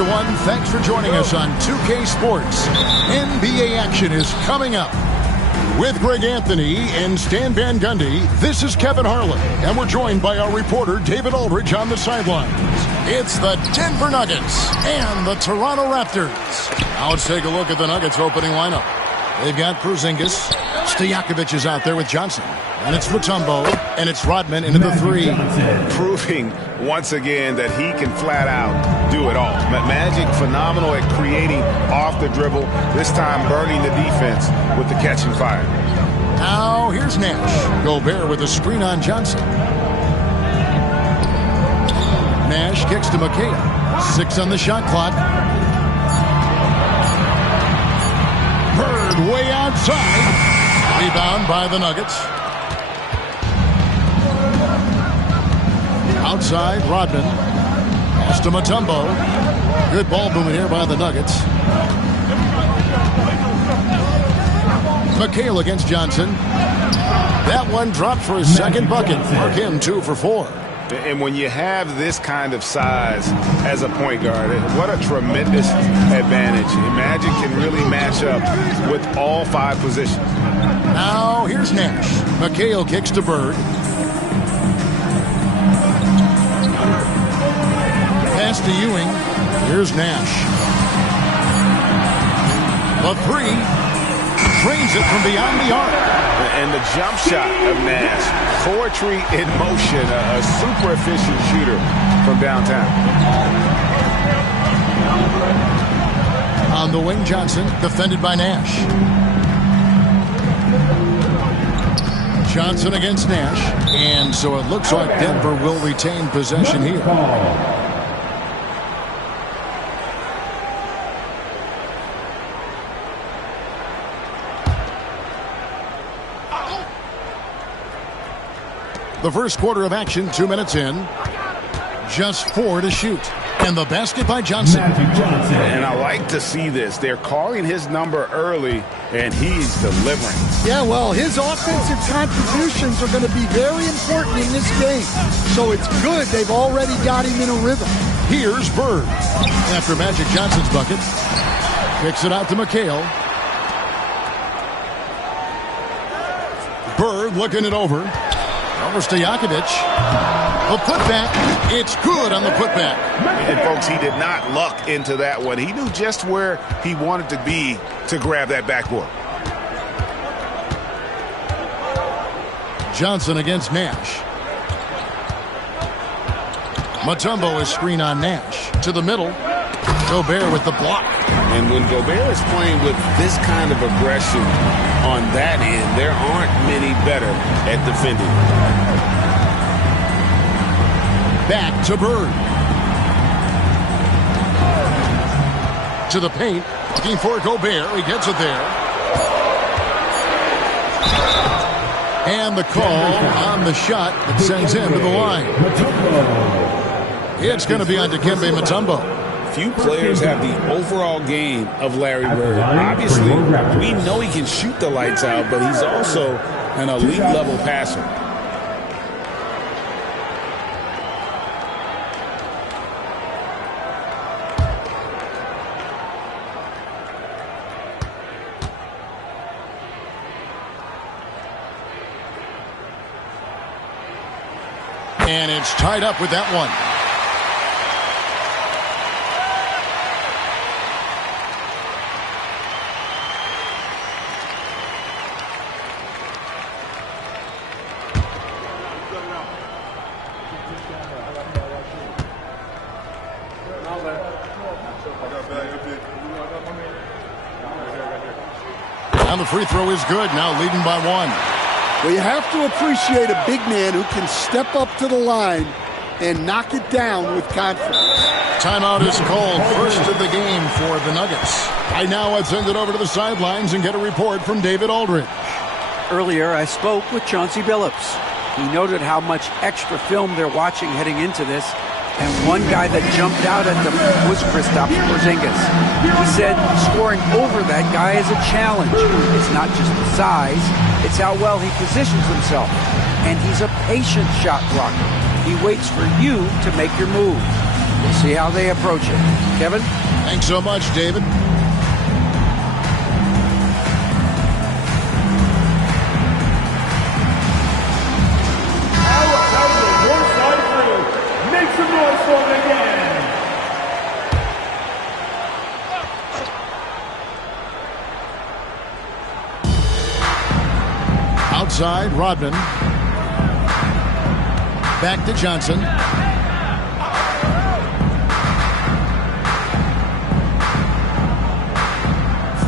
Everyone, thanks for joining us on 2K Sports. NBA action is coming up. With Greg Anthony and Stan Van Gundy, this is Kevin Harlan, and we're joined by our reporter David Aldridge on the sidelines. It's the Denver Nuggets and the Toronto Raptors. Now let's take a look at the Nuggets opening lineup. They've got Porzingis. Stojakovic is out there with Johnson. And it's Mutombo, and it's Rodman into the three. Proving once again that he can flat out do it all. Magic phenomenal at creating off the dribble, this time burning the defense with the catching fire. Now here's Nash. Gobert with a screen on Johnson. Nash kicks to McHale. 6 on the shot clock. Bird way outside. Rebound by the Nuggets. Outside, Rodman. Pass to Mutombo. Good ball movement here by the Nuggets. McHale against Johnson. That one dropped for his second bucket. Mark him 2 for 4. And when you have this kind of size as a point guard, what a tremendous advantage. Magic can really match up with all 5 positions. Now here's Nash. McHale kicks to Bird. Pass to Ewing. Here's Nash. The 3. Drains it from beyond the arc. And the jump shot of Nash. Poetry in motion. A super efficient shooter from downtown. On the wing, Johnson, defended by Nash. Johnson against Nash. And so it looks like Denver will retain possession here. The first quarter of action, 2 minutes in. Just 4 to shoot. And the basket by Johnson. And I like to see this. They're calling his number early, and he's delivering. Yeah, well, his offensive contributions are going to be very important in this game. So it's good they've already got him in a rhythm. Here's Bird. After Magic Johnson's bucket. Kicks it out to McHale. Bird looking it over. Over Stojakovic. A putback. It's good on the putback. And, folks, he did not luck into that one. He knew just where he wanted to be to grab that backboard. Johnson against Nash. Mutombo is screen on Nash. To the middle. Gobert with the block. And when Gobert is playing with this kind of aggression on that end, there aren't many better at defending. Back to Bird. To the paint. Looking for Gobert. He gets it there. And the call on the shot that sends him to the line. It's going to be on Dikembe Mutombo. Few players have the overall game of Larry Bird. Obviously, we know he can shoot the lights out, but he's also an elite-level passer. And it's tied up with that one. And the free throw is good, now leading by 1. Well, you have to appreciate a big man who can step up to the line and knock it down with confidence. Timeout is called. First of the game for the Nuggets. Right now, let's send it over to the sidelines and get a report from David Aldridge. Earlier, I spoke with Chauncey Billups. He noted how much extra film they're watching heading into this, and one guy that jumped out at them was Kristaps Porzingis. He said scoring over that guy is a challenge. It's not just the size, it's how well he positions himself. And he's a patient shot blocker. He waits for you to make your move. We'll see how they approach it. Kevin? Thanks so much, David. Outside, Rodman. Back to Johnson.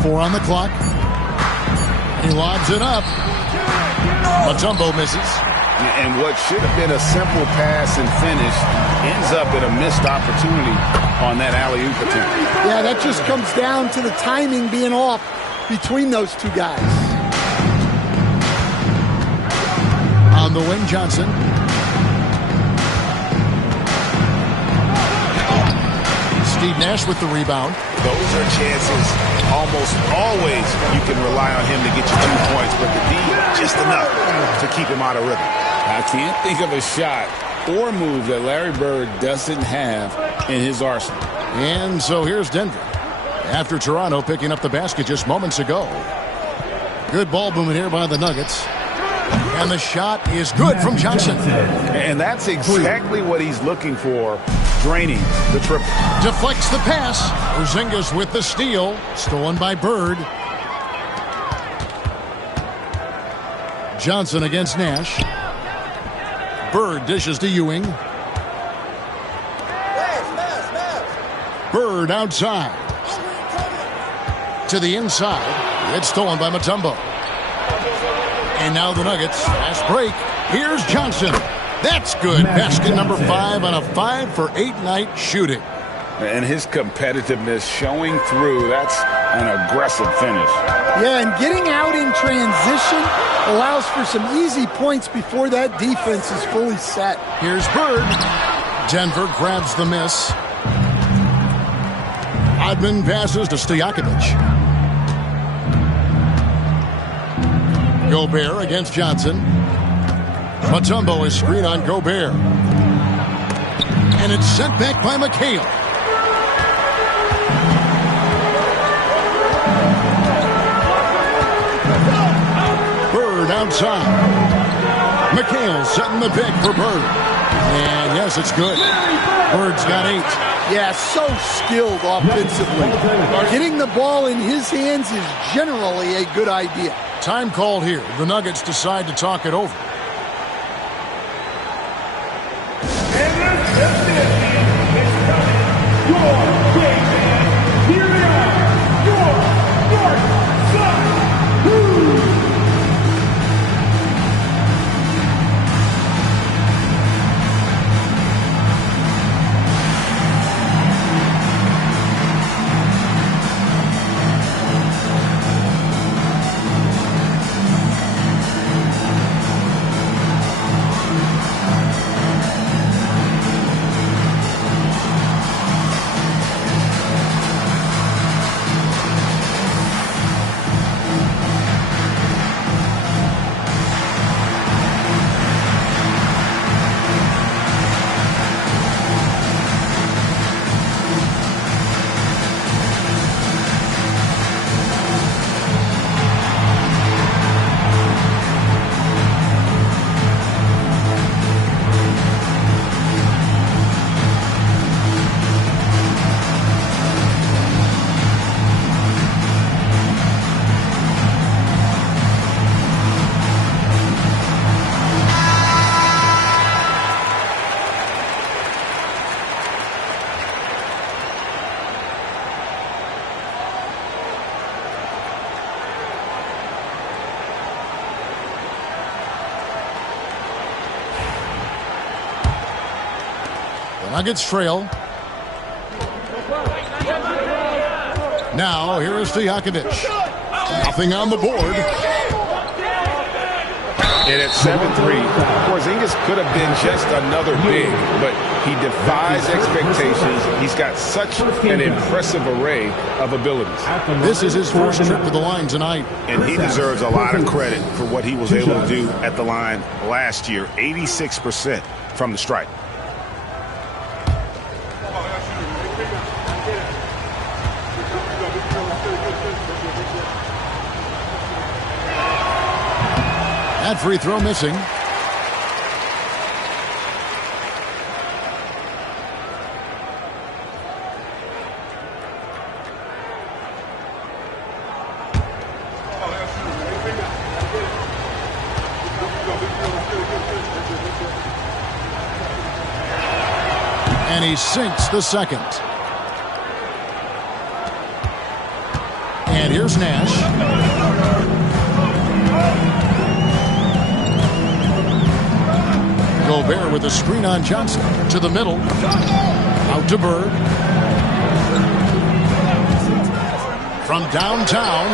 Four on the clock. He lobs it up. Mutombo misses. And what should have been a simple pass and finish ends up in a missed opportunity on that alley-oop attempt. Yeah, that just comes down to the timing being off between those two guys. On the wing, Johnson. Steve Nash with the rebound. Those are chances almost always you can rely on him to get you 2 points, but the D, just enough to keep him out of rhythm. I can't think of a shot or move that Larry Bird doesn't have in his arsenal. And so here's Denver. After Toronto picking up the basket just moments ago. Good ball movement here by the Nuggets. And the shot is good from Johnson. And that's exactly what he's looking for, draining the triple. Deflects the pass. Porzingis with the steal. Stolen by Bird. Johnson against Nash. Bird dishes to Ewing. Bird outside. To the inside. It's stolen by Mutombo. And now the Nuggets. Fast break. Here's Johnson. That's good. Basket number 5 on a 5-for-8 night shooting. And his competitiveness showing through. That's an aggressive finish. Yeah, and getting out in transition allows for some easy points before that defense is fully set. Here's Bird. Denver grabs the miss. Odman passes to Stojakovic. Gobert against Johnson. Mutombo is screen on Gobert. And it's sent back by McHale. Bird outside. McHale setting the pick for Bird. And yes, it's good. Bird's got 8. Yeah, so skilled offensively. Getting the ball in his hands is generally a good idea. Time called here. The Nuggets decide to talk it over. Nuggets trail. Now, here is Stojakovic. Nothing on the board. And at 7'3", Porzingis could have been just another big, but he defies expectations. He's got such an impressive array of abilities. This is his first trip to the line tonight. And he deserves a lot of credit for what he was able to do at the line last year. 86% from the stripe. That free throw missing. And he sinks the second. And here's Nash. Gobert with a screen on Johnson. To the middle. Out to Bird. From downtown.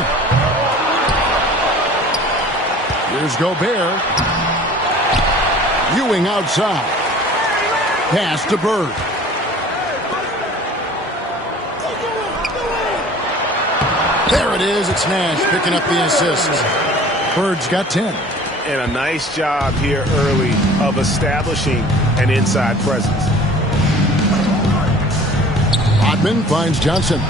Here's Gobert. Ewing outside. Pass to Bird. There it is. It's Nash picking up the assist. Bird's got 10. And a nice job here early of establishing an inside presence. Rodman finds Johnson.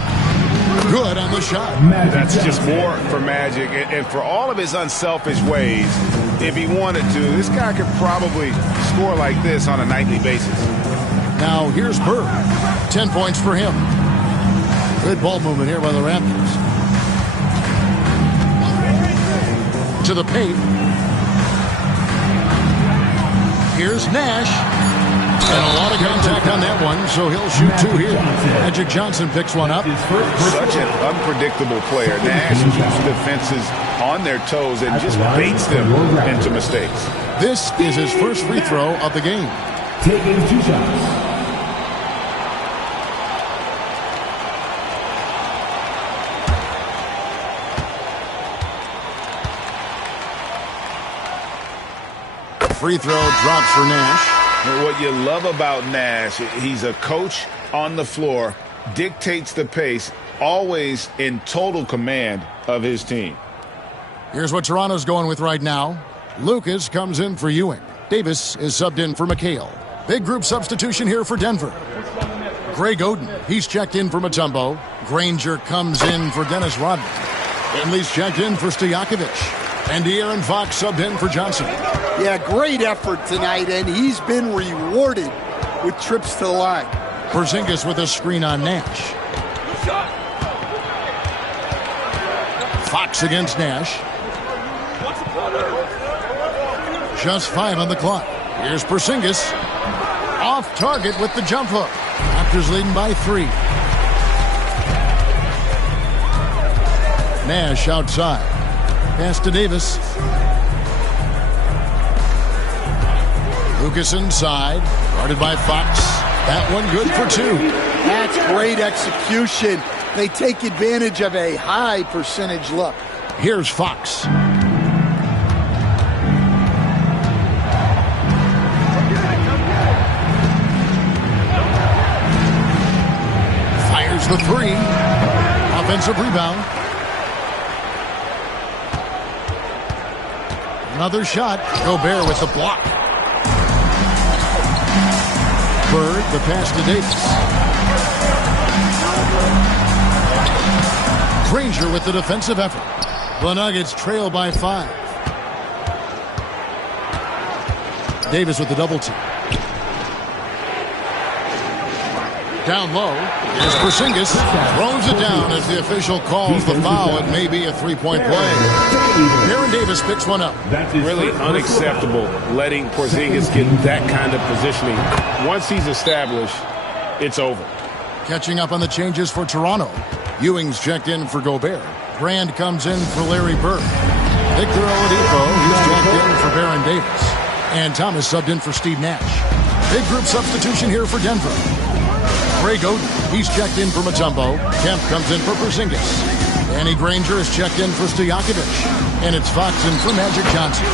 Good on the shot. That's just more for Magic. And for all of his unselfish ways, if he wanted to, this guy could probably score like this on a nightly basis. Now here's Bird. 10 points for him. Good ball movement here by the Raptors. To the paint. Here's Nash. And a lot of contact on that one, so he'll shoot two here. Magic Johnson picks one up. Such an unpredictable player. Nash keeps defenses on their toes and just baits them into mistakes. This is his first free throw of the game. Taking 2 shots. Free throw drops for Nash. What you love about Nash, he's a coach on the floor, dictates the pace, always in total command of his team. Here's what Toronto's going with right now. Lucas comes in for Ewing. Davis is subbed in for McHale. Big group substitution here for Denver. Greg Oden, he's checked in for Mutombo. Granger comes in for Dennis Rodman. Finley's checked in for Stojakovic. And De'Aaron Fox subbed in for Johnson. Yeah, great effort tonight, and he's been rewarded with trips to the line. Porzingis with a screen on Nash. Fox against Nash. Just 5 on the clock. Here's Porzingis. Off target with the jump hook. Raptors leading by 3. Nash outside. Pass to Davis. Lucas inside. Guarded by Fox. That one good for 2. That's great execution. They take advantage of a high percentage look. Here's Fox. Fires the 3. Offensive rebound. Another shot. Gobert with the block. Bird, the pass to Davis. Granger with the defensive effort. The Nuggets trail by 5. Davis with the double team. Down low. Here's Porzingis. Throws it down as the official calls the foul. It may be a three-point play. Aaron Davis picks one up. Really unacceptable letting Porzingis get that kind of positioning. Once he's established, it's over. Catching up on the changes for Toronto. Ewing's checked in for Gobert. Brand comes in for Larry Bird. Victor Oladipo, he's checked in for Baron Davis. And Thomas subbed in for Steve Nash. Big group substitution here for Denver. Greg Oden, he's checked in for Mutombo. Kemp comes in for Porzingis. Danny Granger is checked in for Stojakovic. And it's Foxen for Magic Johnson.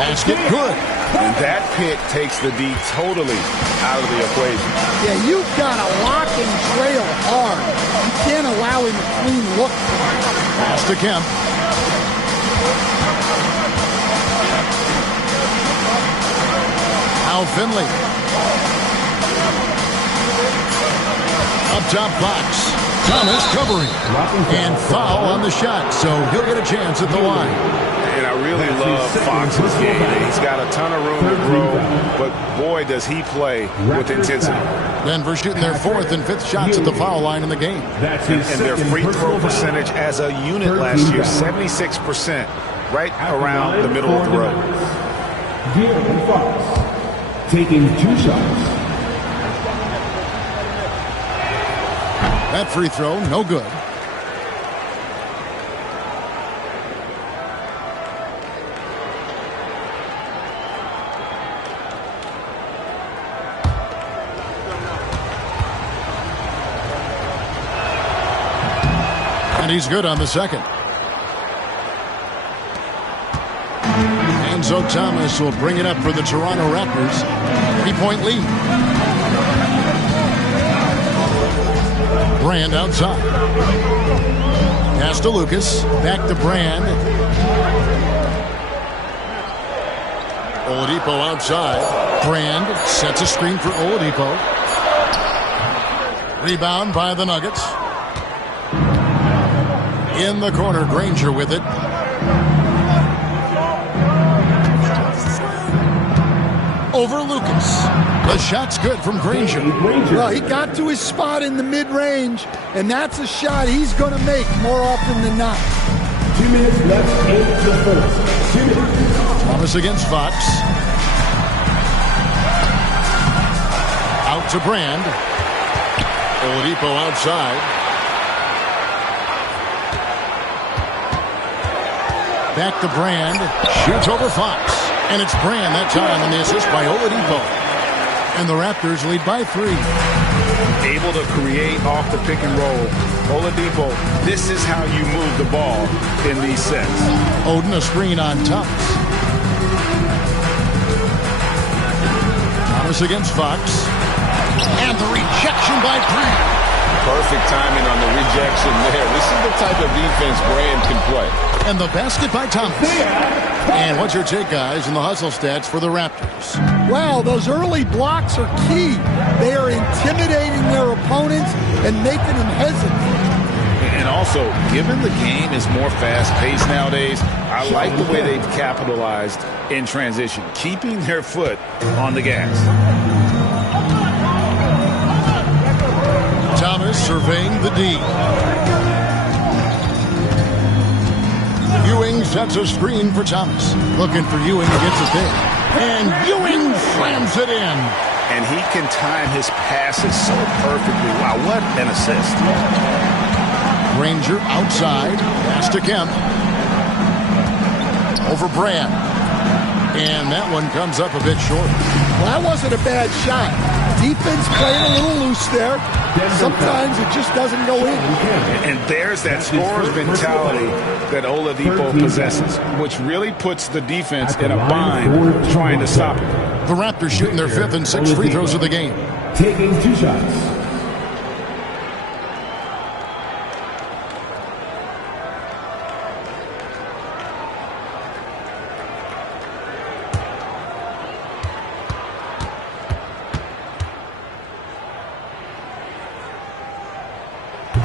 Basket, good. And that pick takes the D totally out of the equation. Yeah, you've got to lock and trail hard. You can't allow him a clean look. Pass to Kemp. Now Finley. Up top, Fox. Thomas covering. And foul on the shot, so he'll get a chance at the line. And I really love Fox's game. He's got a ton of room to grow, but boy, does he play with intensity. Denver shooting their 4th and 5th shots at the foul line in the game. And their free throw percentage as a unit last year, 76%, right around the middle of the road. De'Aaron Fox taking 2 shots. That free throw, no good. And he's good on the second. Enzo Thomas will bring it up for the Toronto Raptors. 3-point lead. Brand outside. Pass to Lucas. Back to Brand. Oladipo outside. Brand sets a screen for Oladipo. Rebound by the Nuggets. In the corner, Granger with it. Over Lucas. The shot's good from Granger. Well, he got to his spot in the mid-range, and that's a shot he's going to make more often than not. 2 minutes left in the first. 2 minutes. Thomas against Fox. Out to Brand. Oladipo outside. Back to Brand. Shoots over Fox. And it's Brand that time on the assist by Oladipo. And the Raptors lead by 3. Able to create off the pick and roll. Oladipo, this is how you move the ball in these sets. Oden a screen on Thomas. Thomas against Fox. And the rejection by Brand. Perfect timing on the rejection there. This is the type of defense Brand can play. And the basket by Thomas. And what's your take, guys, in the hustle stats for the Raptors? Well, those early blocks are key. They are intimidating their opponents and making them hesitant. And also, given the game is more fast-paced nowadays, I like the way they've capitalized in transition, keeping their foot on the gas. Thomas surveying the D. Ewing sets a screen for Thomas. Looking for Ewing, he gets it there. And Ewing slams it in. And he can time his passes so perfectly. Wow, what an assist. Granger outside. Pass to Kemp. Over Brand. And that one comes up a bit short. Well, that wasn't a bad shot. Defense playing a little loose there. Sometimes it just doesn't go in. And there's that scorer's mentality that Oladipo possesses, which really puts the defense in a bind trying to stop it. The Raptors shooting their 5th and 6th free throws of the game. Taking 2 shots.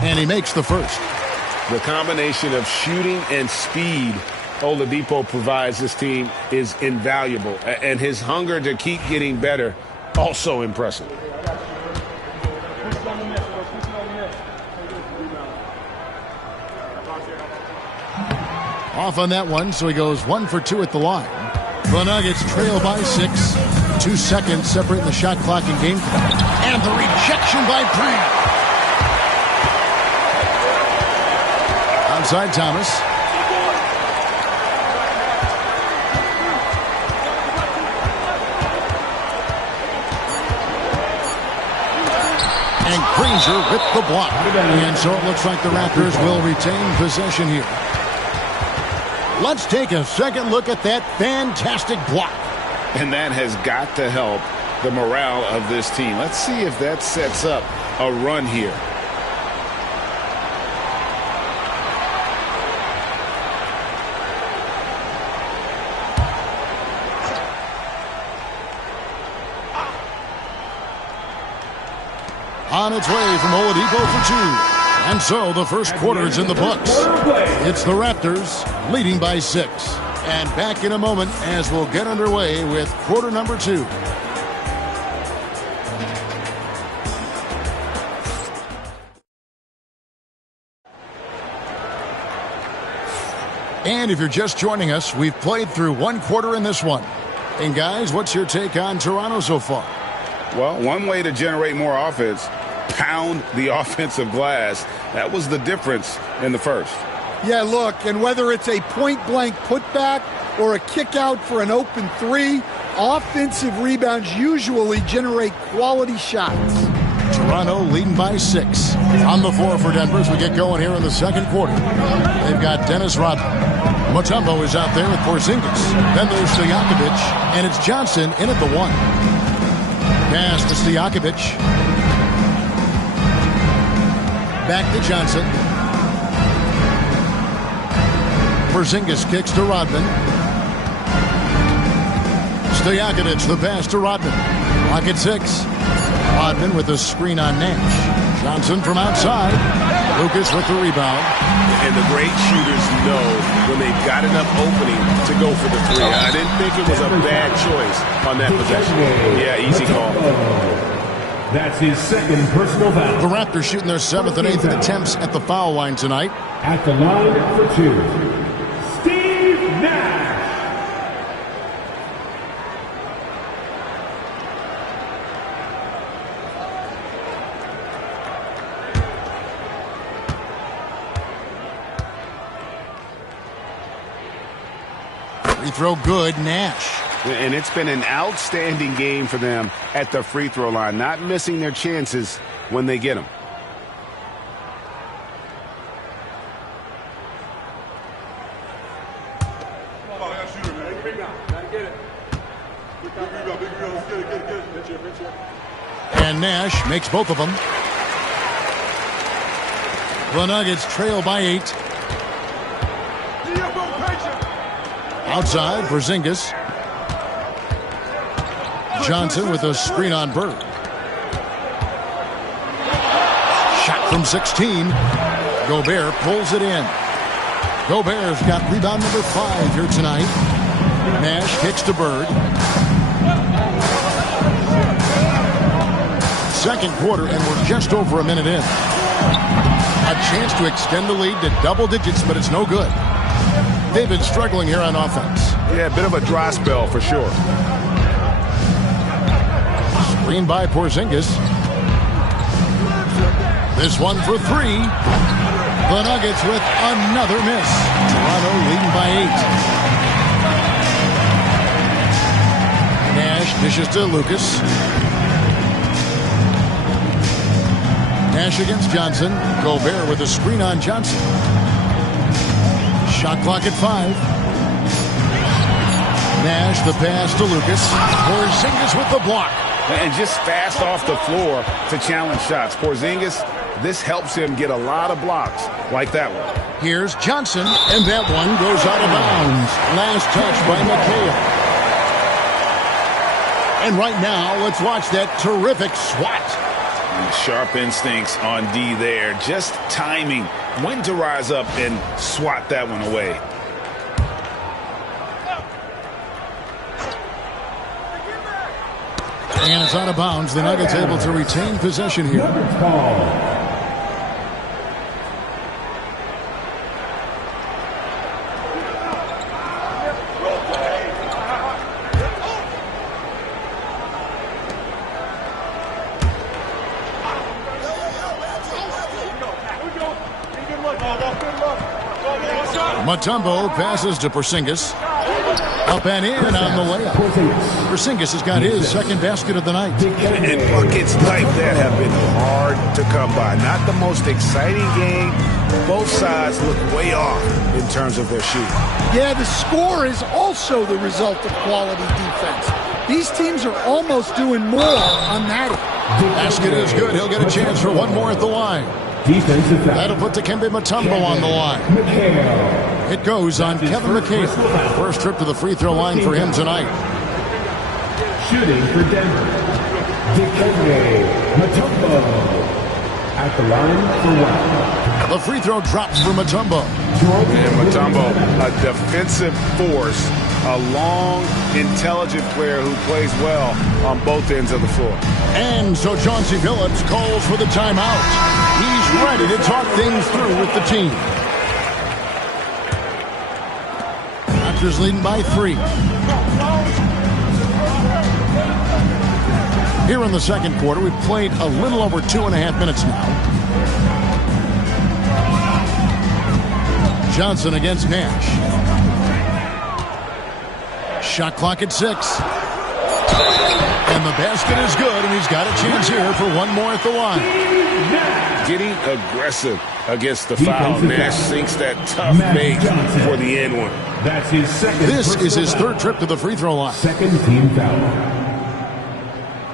And he makes the first. The combination of shooting and speed Oladipo provides this team is invaluable. And his hunger to keep getting better, also impressive. Off on that one, so he goes 1 for 2 at the line. The Nuggets trail by 6. 2 seconds separating the shot clock and game clock. And the rejection by Brand. Outside Thomas. And Granger with the block. And so it looks like the Raptors will retain possession here. Let's take a second look at that fantastic block. And that has got to help the morale of this team. Let's see if that sets up a run here. On its way from Oladipo for two. And so the first quarter is in the books. It's the Raptors leading by 6. And back in a moment as we'll get underway with quarter number 2. And if you're just joining us, we've played through one quarter in this one. And guys, what's your take on Toronto so far? Well, one way to generate more offense, pound the offensive glass. That was the difference in the first. Yeah, look, and whether it's a point-blank putback or a kick out for an open 3, offensive rebounds usually generate quality shots. Toronto leading by 6. On the floor for Denver as we get going here in the second quarter. They've got Dennis Rodman. Mutombo is out there with Porzingis. Then there's Stojakovic, and it's Johnson in at the 1. Pass to Stojakovic. Back to Johnson. Porzingis kicks to Rodman. Stojakovic, the pass to Rodman. Clock at 6. Rodman with a screen on Nash. Johnson from outside. Lucas with the rebound. And the great shooters know when they've got enough opening to go for the 3. I didn't think it was a bad choice on that possession. Yeah, easy call. That's his second personal foul. The Raptors shooting their 7th and 8th attempts at the foul line tonight. At the line for 2, Steve Nash. Free throw good, Nash. And it's been an outstanding game for them at the free throw line, not missing their chances when they get them. And Nash makes both of them. The Nuggets trail by 8. Outside, Porzingis. Johnson with a screen on Bird. Shot from 16. Gobert pulls it in. Gobert's got rebound number 5 here tonight. Nash kicks to Bird. Second quarter, and we're just over a minute in. A chance to extend the lead to double digits, but it's no good. They've been struggling here on offense. Yeah, a bit of a dry spell for sure. Screen by Porzingis. This one for 3. The Nuggets with another miss. Toronto leading by 8. Nash dishes to Lucas. Nash against Johnson. Gobert with a screen on Johnson. Shot clock at 5. Nash the pass to Lucas. Porzingis with the block. And just fast off the floor to challenge shots. Porzingis, this helps him get a lot of blocks like that one. Here's Johnson, and that one goes out of bounds. Last touch by McHale. And right now, let's watch that terrific swat. Sharp instincts on D there. Just timing when to rise up and swat that one away. And it's out of bounds. The Nuggets able to retain possession here. Mutombo passes to Porzingis. Up and in on the layup. Porzingis has got his second basket of the night. And buckets like that have been hard to come by. Not the most exciting game. Both sides look way off in terms of their shooting. Yeah, the score is also the result of quality defense. These teams are almost doing more on that. Basket is good. He'll get a chance for one more at the line. Defensive foul. That'll put Dikembe Mutombo on the line. It goes on Kevin McHale. First trip to the free throw line for him tonight. Shooting for Denver, Dikembe Mutombo. At the line for one. The free throw drops for Mutombo. And Mutombo, a defensive force, a long, intelligent player who plays well on both ends of the floor. And so Chauncey Billups calls for the timeout. He's ready to talk things through with the team. Raptors leading by 3. Here in the second quarter, we've played a little over 2.5 minutes now. Johnson against Nash. Shot clock at 6. And the basket is good, and he's got a chance here for one more at the line. Getting aggressive against the foul. Nash sinks that tough bait for the end one. That's his second. This is his third trip to the free throw line. Second team foul.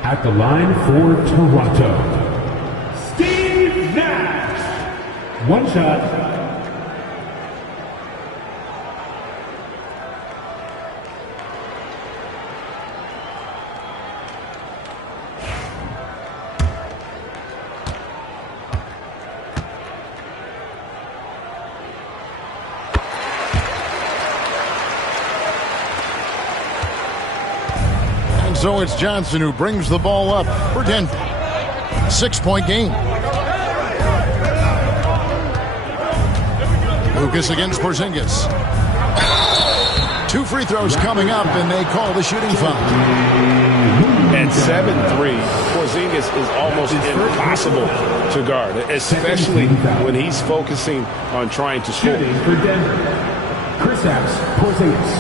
At the line for Toronto, Steve Nash. One shot. So it's Johnson who brings the ball up for Denver. 6-point game. Lucas against Porzingis. 2 free throws coming up, and they call the shooting foul. At 7'3", Porzingis is almost impossible to guard, especially when he's focusing on trying to score. Shooting for Denver, Kristaps Porzingis.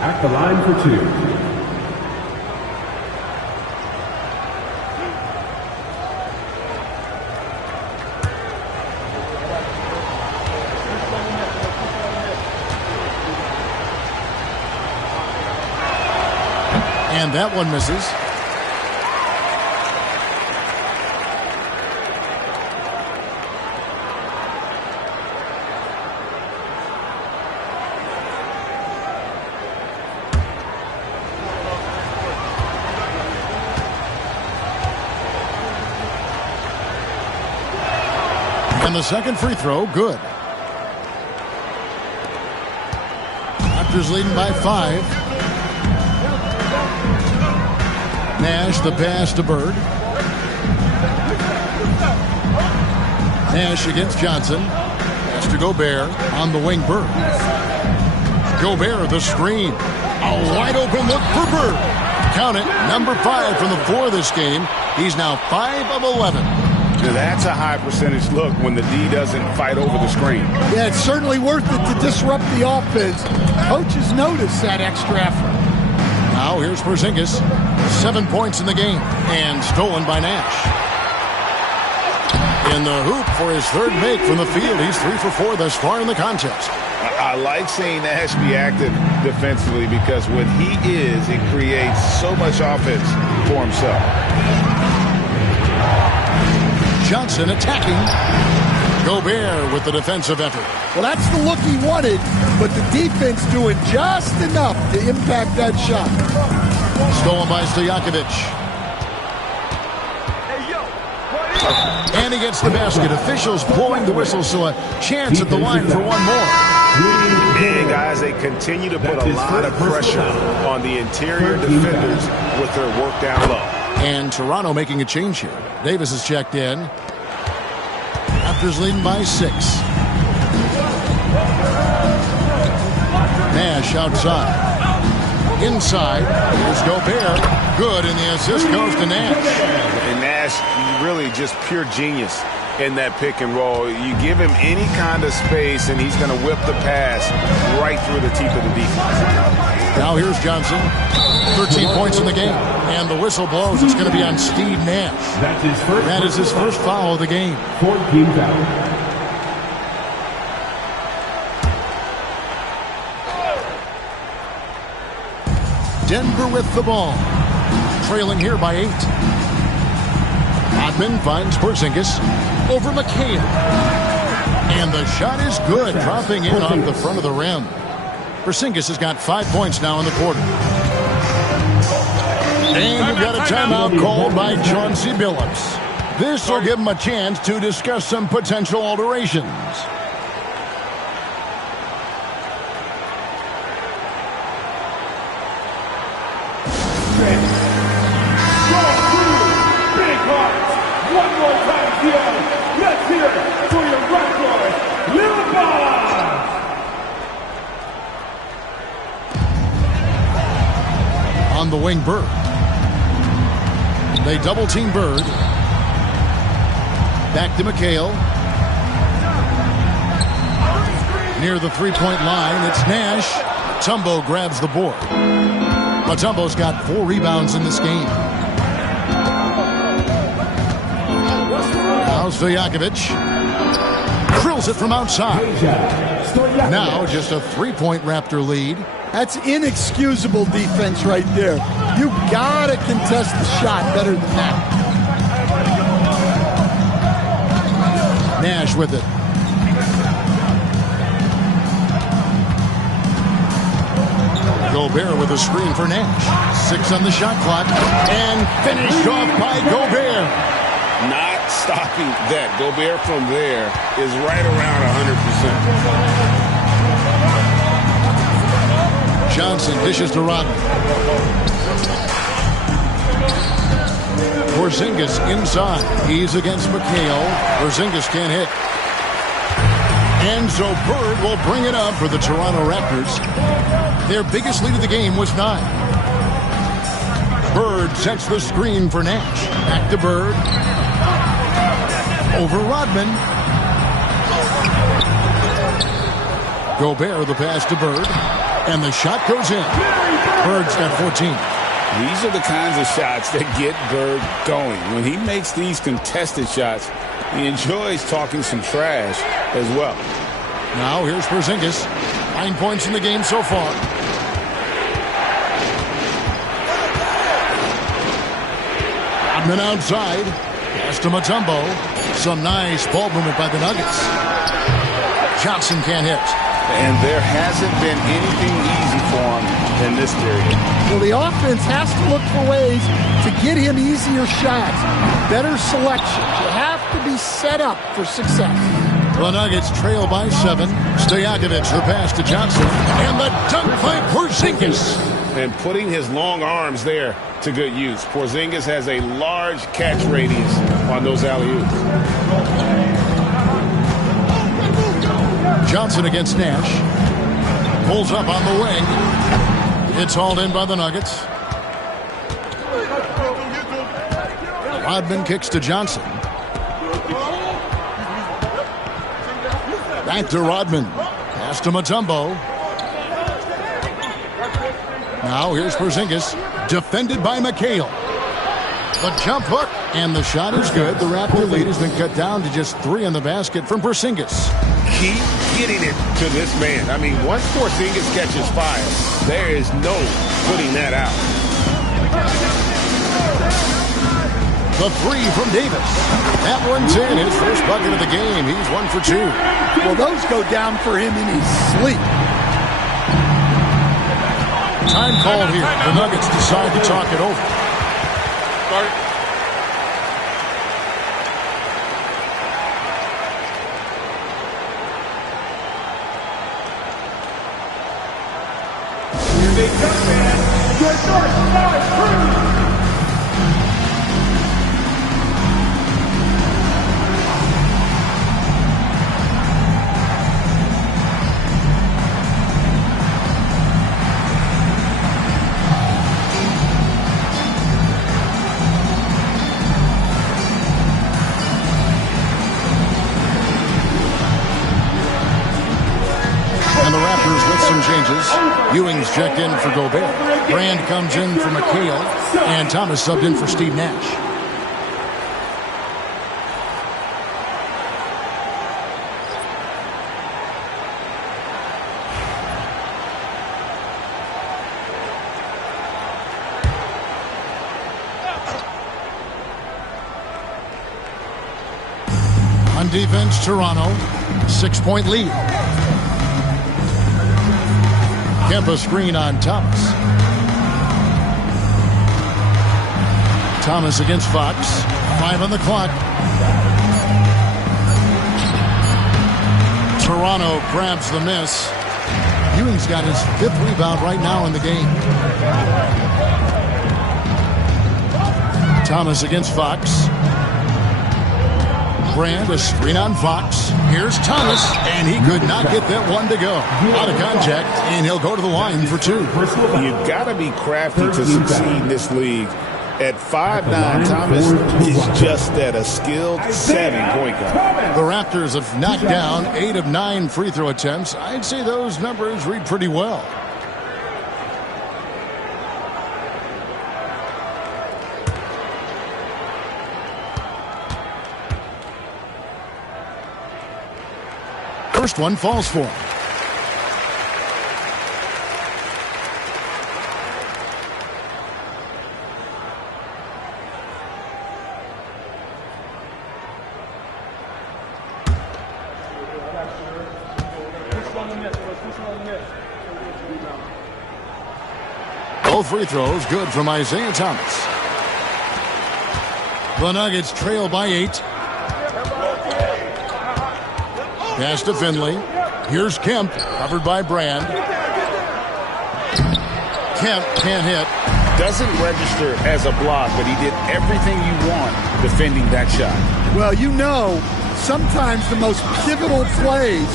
At the line for 2. And that one misses. And the second free throw, good. Raptors leading by 5. Nash, the pass to Bird. Nash against Johnson. Pass to Gobert. On the wing, Bird. Gobert, the screen. A wide open look for Bird. Count it, number 5 from the floor this game. He's now 5 of 11. Now that's a high percentage look when the D doesn't fight over the screen. Yeah, it's certainly worth it to disrupt the offense. Coaches notice that extra effort. Now here's Porzingis. 7 points in the game and stolen by Nash. In the hoop for his third make from the field. He's 3 for 4 thus far in the contest. I like seeing Nash be active defensively because when he is, it creates so much offense for himself. Johnson attacking. Gobert with the defensive effort. Well, that's the look he wanted, but the defense doing just enough to impact that shot. Stolen by Stojakovic. And he gets the basket. Officials blowing the whistle, so a chance at the line for one more. And guys, they continue to put a lot of pressure on the interior defenders with their work down low. And Toronto making a change here. Davis is checked in. Raptors leading by 6. Nash outside. Inside, here's Gobert. Good, and the assist goes to Nash. And Nash, really just pure genius in that pick and roll. You give him any kind of space, and he's going to whip the pass right through the teeth of the defense. Now here's Johnson. 13 points in the game. And the whistle blows. It's going to be on Steve Nash. That is his first foul of the game. 4 teams out. Denver with the ball. Trailing here by 8. Rodman finds Porzingis over McHale. And the shot is good, dropping in off the front of the rim. Porzingis has got 5 points now in the quarter. And we've got a timeout called by Chauncey Billups. This will give him a chance to discuss some potential alterations. On the wing, Bird. They double-team Bird. Back to McHale. Near the three-point line, it's Nash. Mutombo grabs the board. Mutombo's got 4 rebounds in this game. Now Stojakovic drills it from outside. Now just a 3-point Raptor lead. That's inexcusable defense right there. You gotta contest the shot better than that. Nash with it. Gobert with a screen for Nash. 6 on the shot clock. And finished off by Gobert. Not stopping that. Gobert from there is right around 100%. Johnson dishes to Rodman. Porzingis inside. He's against McHale. Porzingis can't hit. And so Bird will bring it up for the Toronto Raptors. Their biggest lead of the game was 9. Bird sets the screen for Nash. Back to Bird. Over Rodman. Gobert the pass to Bird. And the shot goes in. Bird's got 14. These are the kinds of shots that get Bird going. When he makes these contested shots, he enjoys talking some trash as well. Now here's Porzingis. 9 points in the game so far. Rodman outside. Pass to Mutombo. Some nice ball movement by the Nuggets. Johnson can't hit. And there hasn't been anything easy for him in this period. Well, the offense has to look for ways to get him easier shots, better selections. You have to be set up for success. The Nuggets trail by 7. Stojakovic the pass to Johnson. And the dunk by Porzingis. And putting his long arms there to good use. Porzingis has a large catch radius on those alley-oops. Johnson against Nash. Pulls up on the wing. It's hauled in by the Nuggets. Rodman kicks to Johnson. Back to Rodman. Pass to Mutombo. Now here's Porzingis. Defended by McHale. The jump hook. And the shot is good. The Raptor lead has been cut down to just 3 in the basket from Porzingis. Keep getting it to this man. I mean, once Porzingis catches fire, there is no putting that out. The 3 from Davis. That one's in. His first bucket of the game. He's 1 for 2. Well, those go down for him in his sleep. Time called here. The Nuggets decide to talk it over. They come in. Good North Star Crew. And the Raptors with some changes. Ewing's checked in for Gobert. Brand comes in for McHale. And Thomas subbed in for Steve Nash. On defense, Toronto, 6-point lead. Kempa screen on Thomas. Thomas against Fox. 5 on the clock. Toronto grabs the miss. Ewing's got his 5th rebound right now in the game. Thomas against Fox. Brand, a screen on Fox. Here's Thomas, and he could not get that one to go. Out of contact, and he'll go to the line for 2. You've got to be crafty to succeed in this league. At 5'9", Thomas is just that, a skilled, savvy point guard. The Raptors have knocked down 8 of 9 free throw attempts. I'd say those numbers read pretty well. First one falls for him. Both free throws good from Isaiah Thomas. The Nuggets trail by 8. Pass to Finley. Here's Kemp, covered by Brand. Kemp can't hit. Doesn't register as a block, but he did everything you want defending that shot. Well, you know, sometimes the most pivotal plays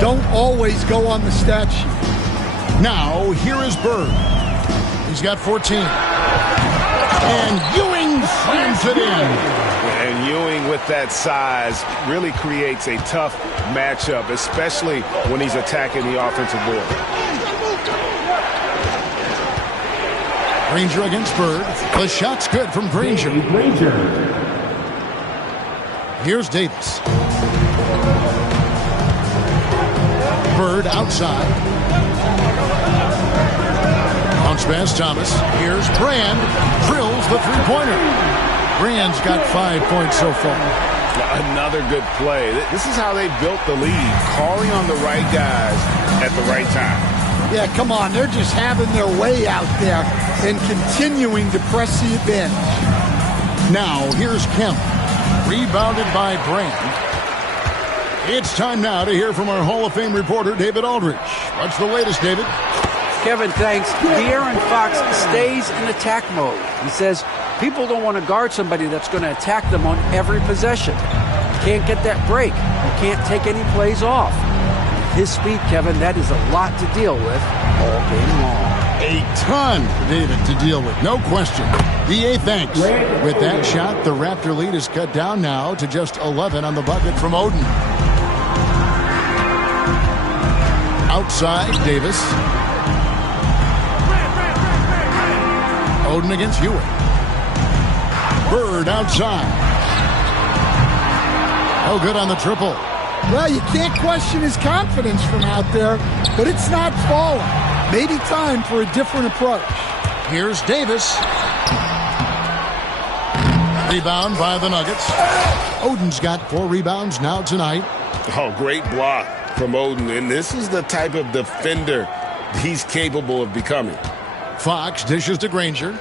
don't always go on the stat sheet. Now, here is Bird. He's got 14. And Ewing slams it in. And Ewing with that size really creates a tough matchup, especially when he's attacking the offensive board. Granger against Bird. The shot's good from Granger. Here's Davis. Bird outside. Bounce pass Thomas. Here's Brand. Drills the three-pointer. Brand's got 5 points so far. Another good play. This is how they built the lead, calling on the right guys at the right time. Yeah, come on. They're just having their way out there and continuing to press the advantage. Now, here's Kemp. Rebounded by Brand. It's time now to hear from our Hall of Fame reporter, David Aldridge. What's the latest, David? Kevin, thanks. De'Aaron Fox stays in attack mode. He says people don't want to guard somebody that's going to attack them on every possession. You can't get that break. You can't take any plays off. His speed, Kevin, that is a lot to deal with all game long. A ton, David, to deal with. No question. BA, thanks. With that shot, the Raptor lead is cut down now to just 11 on the bucket from Oden. Outside, Davis. Oden against Hewitt. Bird outside. Oh, good on the triple. Well, you can't question his confidence from out there, but it's not falling. Maybe time for a different approach. Here's Davis. Rebound by the Nuggets. Oden's got 4 rebounds now tonight. Oh, great block from Oden, and this is the type of defender he's capable of becoming. Fox dishes to Granger.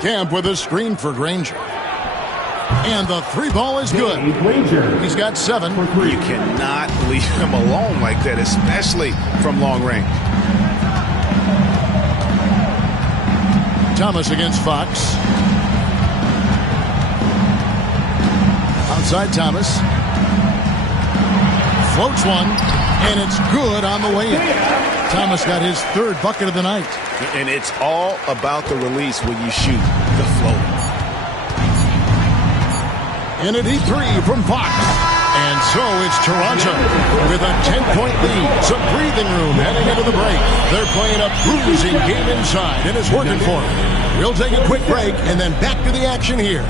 Kemp with a screen for Granger. And the 3-ball is good. He's got 7. You cannot leave him alone like that, especially from long range. Thomas against Fox. Outside Thomas. Floats one, and it's good on the way in. Thomas got his 3rd bucket of the night. And it's all about the release when you shoot the float. And a deep 3 from Fox. And so it's Toronto with a 10-point lead. Some breathing room heading into the break. They're playing a bruising game inside, and it's working for them. We'll take a quick break and then back to the action here.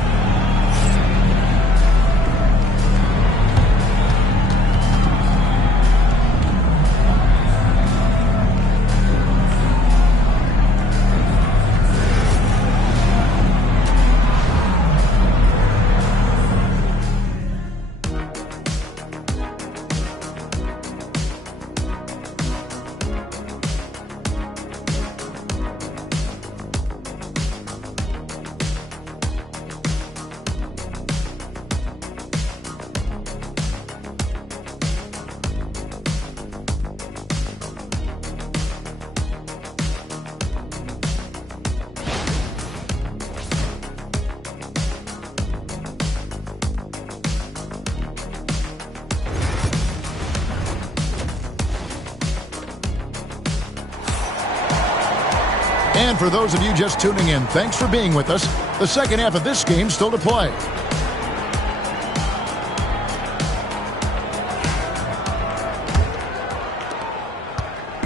And for those of you just tuning in, thanks for being with us. The second half of this game still to play.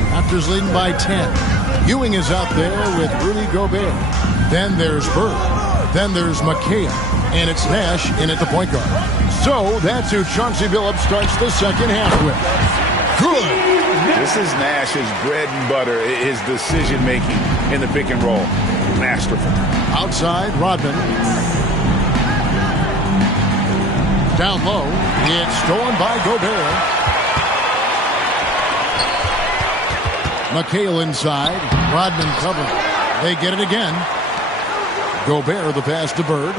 Raptors leading by 10. Ewing is out there with Rudy Gobert. Then there's Bird. Then there's McHale. And it's Nash in at the point guard. So that's who Chauncey Billups starts the second half with. Good. This is Nash's bread and butter, his decision-making in the pick and roll. Masterful. Outside, Rodman. Down low. It's stolen by Gobert. McHale inside. Rodman covering. They get it again. Gobert the pass to Bird.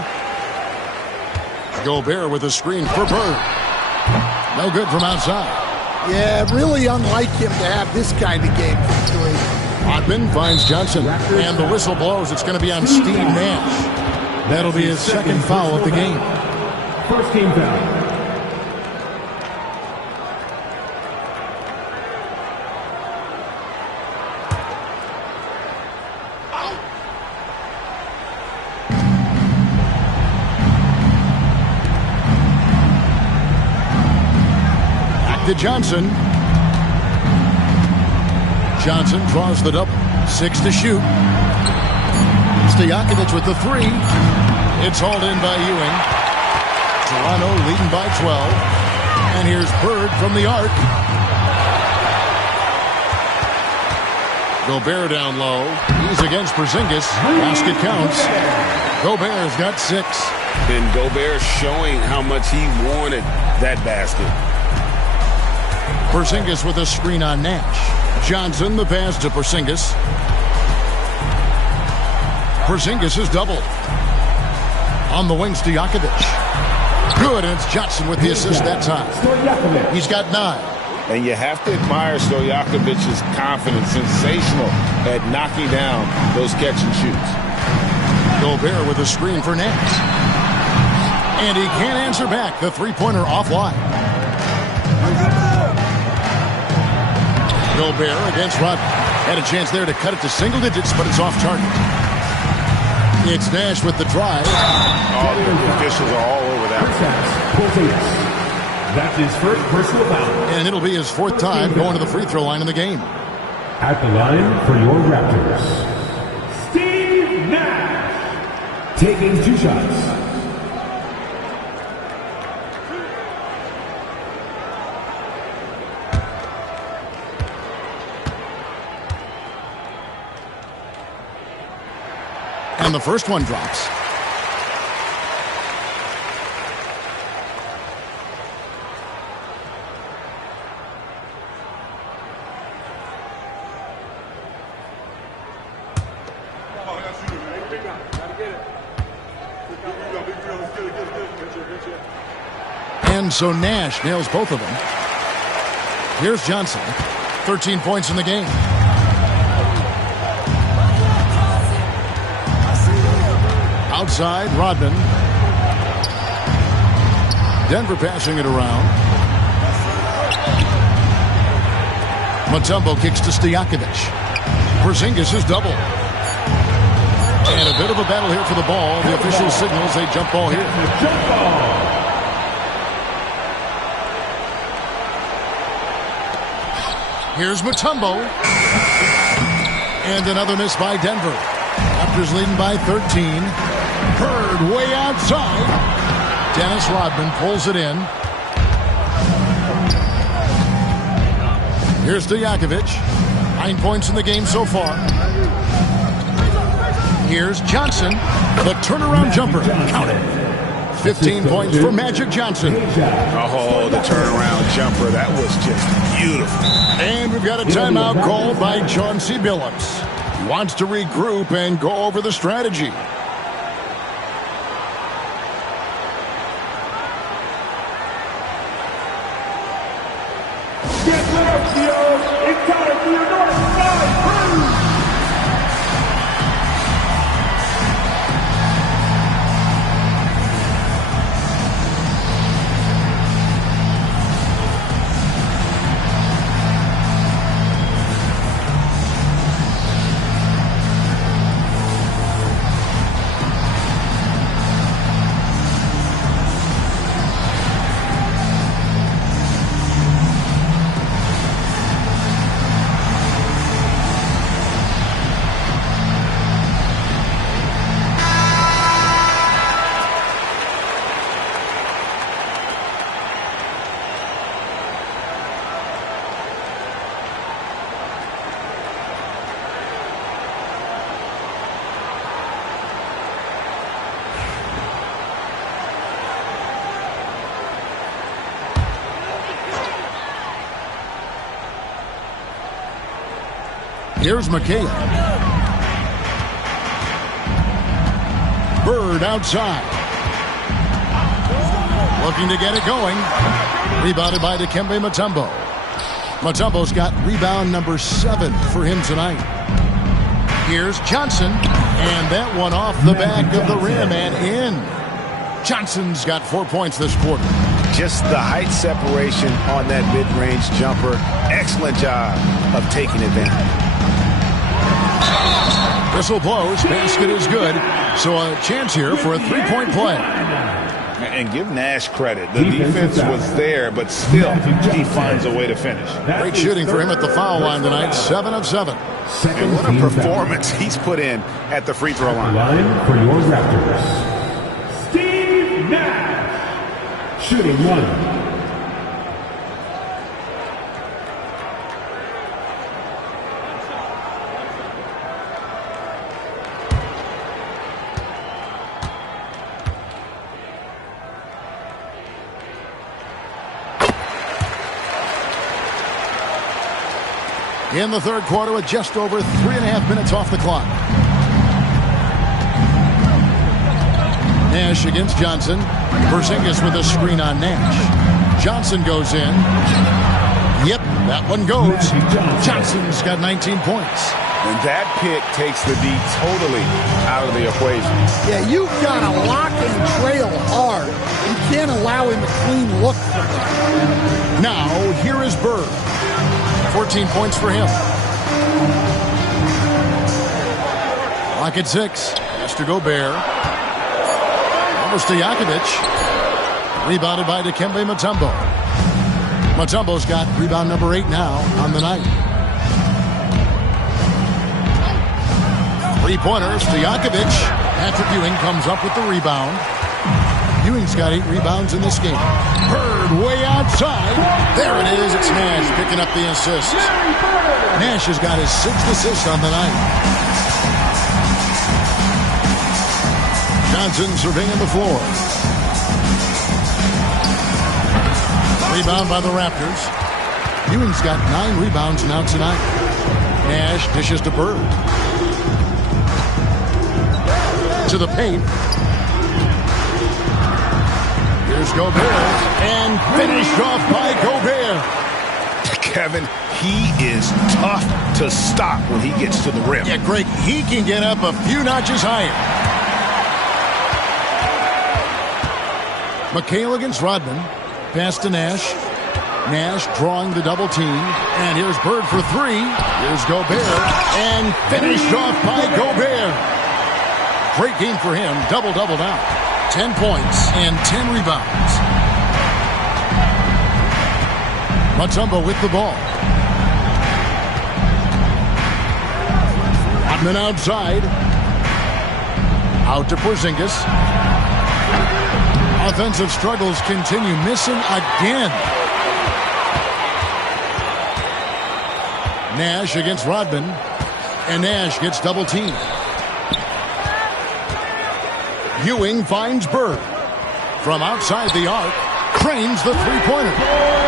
Gobert with a screen for Bird. No good from outside. Yeah, really unlike him to have this kind of game from three. Rodman finds Johnson, and the whistle blows. It's going to be on Steve Nash. That'll be his second foul of the game. First team foul. To Johnson. Johnson draws the double. 6 to shoot. Stojakovic with the three. It's hauled in by Ewing. Toronto leading by 12. And here's Bird from the arc. Gobert down low. He's against Porzingis. Basket counts. Gobert's got 6. And Gobert showing how much he wanted that basket. Porzingis with a screen on Nash. Johnson the pass to Porzingis. Porzingis is doubled. On the wing, Stojakovic. Good, and it's Johnson with the assist that time. He's got 9. And you have to admire Stojakovic's confidence. Sensational at knocking down those catch and shoots. Gobert with a screen for Nash. And he can't answer back. The three-pointer offline. Gobert against Rodman. Had a chance there to cut it to single digits, but it's off target. It's Nash with the drive. Oh, the officials are all over that. That's his first personal foul. And it'll be his 4th time going to the free throw line in the game. At the line for your Raptors, Steve Nash. Taking 2 shots. And the first one drops. And so Nash nails both of them. Here's Johnson. 13 points in the game. Outside, Rodman. Denver passing it around. Mutombo kicks to Stojakovic. Porzingis is double. And a bit of a battle here for the ball. The official signals a jump ball here. Here's Mutombo. And another miss by Denver. Raptors leading by 13. Bird way outside. Dennis Rodman pulls it in. Here's Stojakovic. 9 points in the game so far. Here's Johnson. The turnaround jumper. Count it. 15 points for Magic Johnson. Oh, the turnaround jumper. That was just beautiful. And we've got a timeout called by Chauncey Billups. He wants to regroup and go over the strategy. Get left, Theo. It's time for your North Side Crew. Here's McKay. Bird outside. Looking to get it going. Rebounded by Dikembe Mutombo. Mutombo's got rebound number 7 for him tonight. Here's Johnson. And that one off the back of the rim and in. Johnson's got 4 points this quarter. Just the height separation on that mid-range jumper. Excellent job of taking advantage. Whistle blows. Basket is good. So a chance here for a three-point play. And give Nash credit. The defense was there, but still he finds a way to finish. Great shooting for him at the foul line tonight. 7 of 7. And what a performance he's put in at the free throw line. Line for your Raptors. Steve Nash. Shooting 1. In the third quarter with just over 3.5 minutes off the clock. Nash against Johnson. Porzingis with a screen on Nash. Johnson goes in. Yep, that one goes. Johnson's got 19 points. And that pick takes the D totally out of the equation. Yeah, you've got to lock and trail hard. You can't allow him a clean look from that. Now, here is Bird. 14 points for him. Lock at 6. Pass to Gobert. Almost to Stojakovic. Rebounded by Dikembe Mutombo. Mutombo's got rebound number 8 now on the night. Three-pointers. Stojakovic. Patrick Ewing comes up with the rebound. Ewing's got 8 rebounds in this game. Bird way outside. There it is. It's Nash picking up the assist. Nash has got his 6th assist on the night. Johnson surveying the floor. Rebound by the Raptors. Ewing's got 9 rebounds now tonight. Nash dishes to Bird. To the paint. Here's Gobert, and finished off by Gobert. Kevin, he is tough to stop when he gets to the rim. Yeah, Greg, he can get up a few notches higher. McHale against Rodman. Pass to Nash. Nash drawing the double team. And here's Bird for 3. Here's Gobert, and finished off by Gobert. Great game for him. Double-double now. 10 points and 10 rebounds. Mutombo with the ball. Rodman outside. Out to Porzingis. Offensive struggles continue. Missing again. Nash against Rodman. And Nash gets double teamed. Ewing finds Bird. From outside the arc, cranes the three-pointer.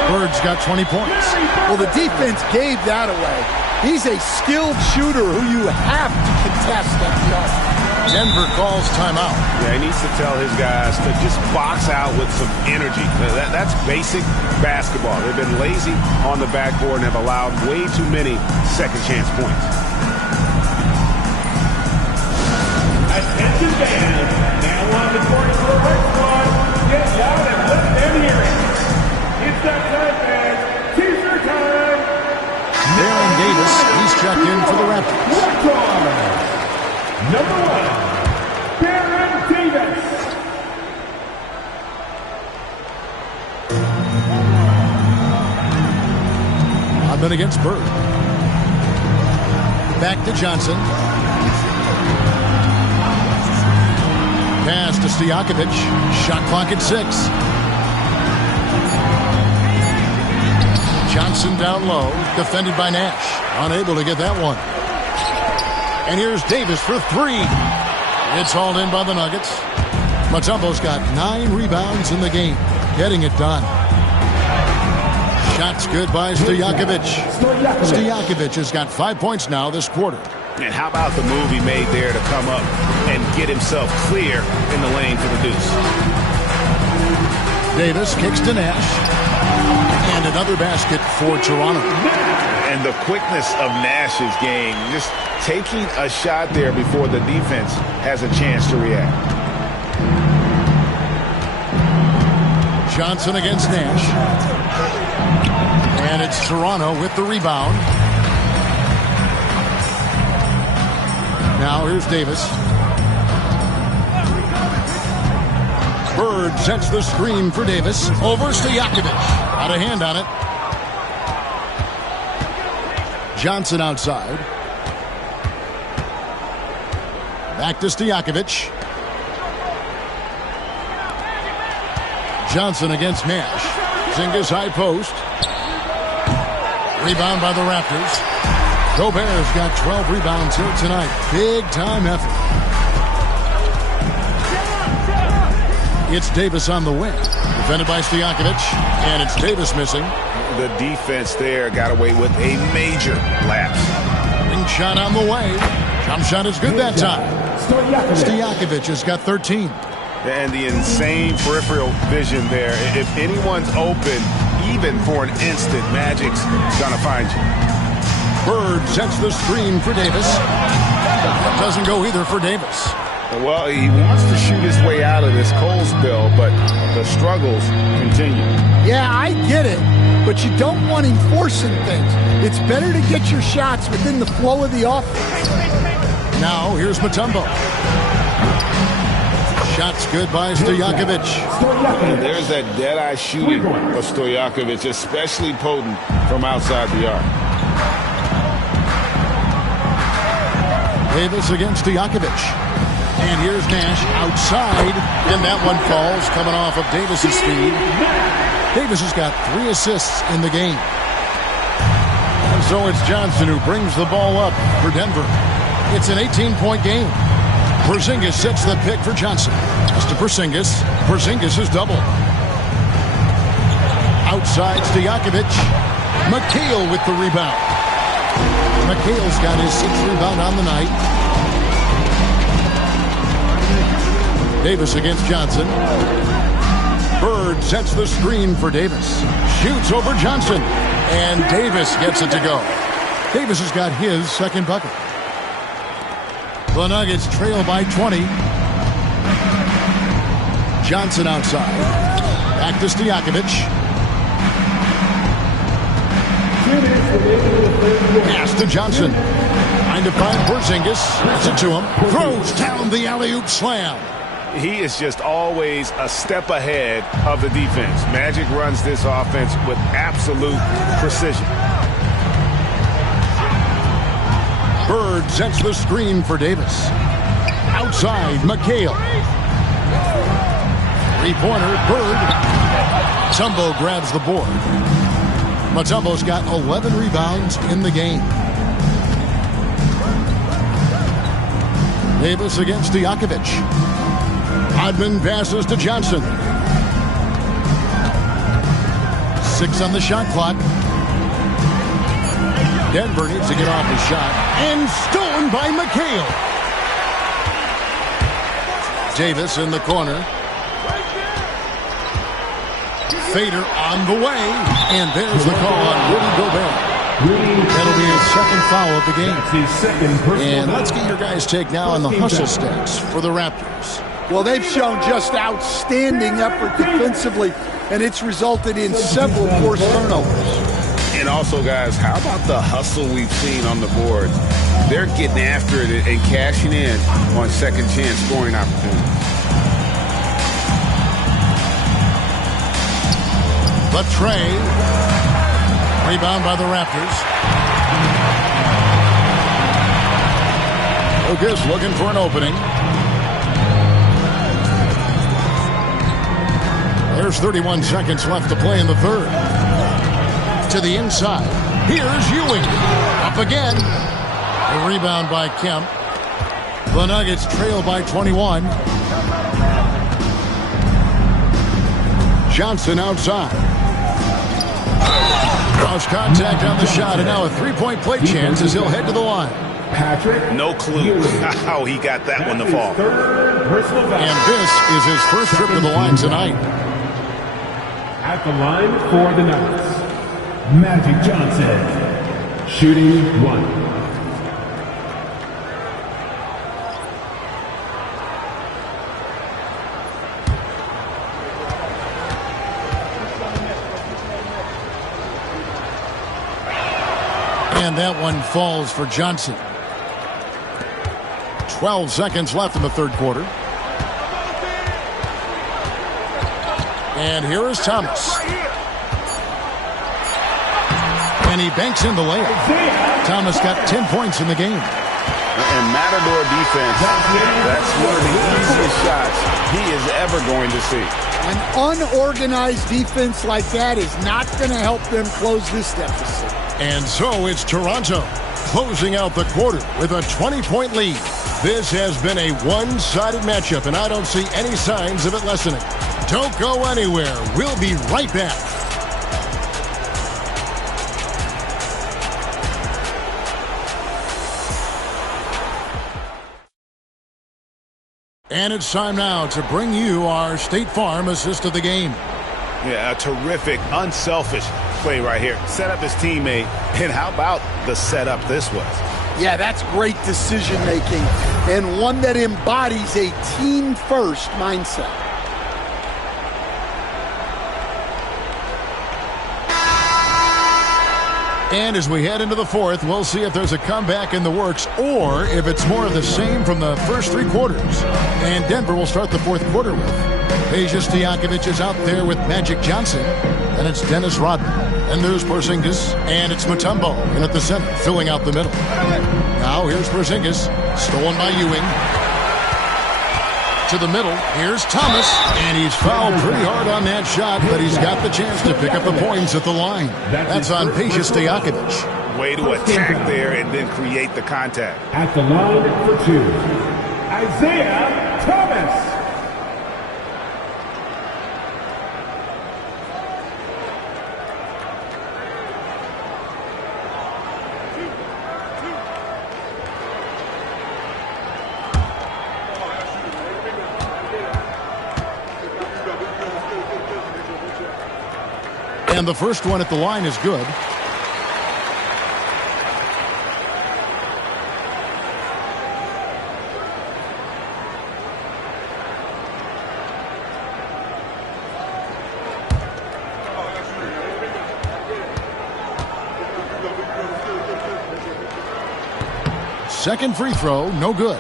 Bird's got 20 points. Well, the defense gave that away. He's a skilled shooter who you have to contest at the arc. Denver calls timeout. Yeah, he needs to tell his guys to just box out with some energy. That's basic basketball. They've been lazy on the backboard and have allowed way too many second-chance points. Attention fans, now on the court for the Red Squad. Get loud and let them hear it. It's that time, fans. T-shirt time. Baron Davis, he's checked in for the Raptors. Number 1, Baron Davis. Rodman against Bird. Back to Johnson. Pass to Stojakovic. Shot clock at 6. Johnson down low. Defended by Nash. Unable to get that one. And here's Davis for 3. It's hauled in by the Nuggets. Mutombo's got 9 rebounds in the game. Getting it done. Shots good by Stojakovic. Stojakovic has got 5 points now this quarter. And how about the move he made there to come up and get himself clear in the lane for the deuce? Davis kicks to Nash. And another basket for Toronto. And the quickness of Nash's game, just taking a shot there before the defense has a chance to react. Johnson against Nash. And it's Toronto with the rebound. Now here's Davis. Bird sets the screen for Davis. Over Stojakovic. Out of hand on it. Johnson outside. Back to Stojakovic. Johnson against Nash. Zingas high post. Rebound by the Raptors. Gobert's got 12 rebounds here tonight. Big time effort. It's Davis on the wing. Defended by Stojakovic. And it's Davis missing. The defense there got away with a major lapse. Ring shot on the way. Jump shot is good that time. Stojakovic has got 13. And the insane peripheral vision there. If anyone's open, even for an instant, Magic's gonna find you. Bird sets the screen for Davis. That doesn't go either for Davis. Well, he wants to shoot his way out of this cold spill, but the struggles continue. Yeah, I get it, but you don't want him forcing things. It's better to get your shots within the flow of the offense. Now, here's Mutombo. Shots good by Stojakovic. There's that dead-eye shooting of Stojakovic, especially potent from outside the arc. Davis against Stojakovic. And here's Nash outside. And that one falls, coming off of Davis's speed. Davis has got 3 assists in the game. And so it's Johnson who brings the ball up for Denver. It's an 18-point game. Porzingis sets the pick for Johnson. As to Porzingis. Porzingis is double. Outside Stojakovic. McHale with the rebound. McHale's got his 6th rebound on the night. Davis against Johnson. Bird sets the screen for Davis. Shoots over Johnson. And Davis gets it to go. Davis has got his 2nd bucket. The Nuggets trail by 20. Johnson outside. Back to Stojakovic. Pass to Johnson. Trying to find Porzingis. Gets it to him. Throws down the alley-oop slam. He is just always a step ahead of the defense. Magic runs this offense with absolute precision. Bird sets the screen for Davis. Outside, McHale. Three-pointer, Bird. Mutombo grabs the board. Mutombo's got 11 rebounds in the game. Davis against Stojakovic. Hodman passes to Johnson. 6 on the shot clock. Denver needs to get off his shot. And stolen by McHale. Davis in the corner. Fader on the way. And there's the call on Rudy Gobert. That'll be his second foul of the game. And let's get your guys' take now on the hustle stats for the Raptors. Well, they've shown just outstanding effort defensively, and it's resulted in several forced turnovers. And also, guys, how about the hustle we've seen on the boards? They're getting after it and cashing in on second chance scoring opportunities. Latrey. Rebound by the Raptors. Lucas looking for an opening. There's 31 seconds left to play in the third. To the inside. Here's Ewing. Up again. A rebound by Kemp. The Nuggets trail by 21. Johnson outside. Cross contact on the shot, and now a three-point play chance as he'll head to the line. Patrick, no clue how he got that one to fall. And this is his first trip to the line tonight. At the line for the Nuggets, Magic Johnson, shooting 1. And that one falls for Johnson. 12 seconds left in the third quarter. And here is Thomas. And he banks in the layup. Thomas got 10 points in the game. And Matador defense, that's one of the easiest shots he is ever going to see. An unorganized defense like that is not going to help them close this deficit. And so it's Toronto closing out the quarter with a 20-point lead. This has been a one-sided matchup, and I don't see any signs of it lessening. Don't go anywhere. We'll be right back. And it's time now to bring you our State Farm assist of the game. Yeah, a terrific, unselfish play right here. Set up his teammate, and how about the setup this was? Yeah, that's great decision-making, and one that embodies a team-first mindset. And as we head into the fourth, we'll see if there's a comeback in the works or if it's more of the same from the first three quarters. And Denver will start the fourth quarter with Peja Stojakovic is out there with Magic Johnson. And it's Dennis Rodman. And there's Porzingis. And it's Mutombo in at the center, filling out the middle. Now here's Porzingis, stolen by Ewing. To the middle, here's Thomas. And he's fouled pretty hard on that shot, but he's got the chance to pick up the points at the line. That's on Peja Stojakovic. Way to attack there and then create the contact. At the line for 2, Isaiah Thomas. And the first one at the line is good. Second free throw, no good.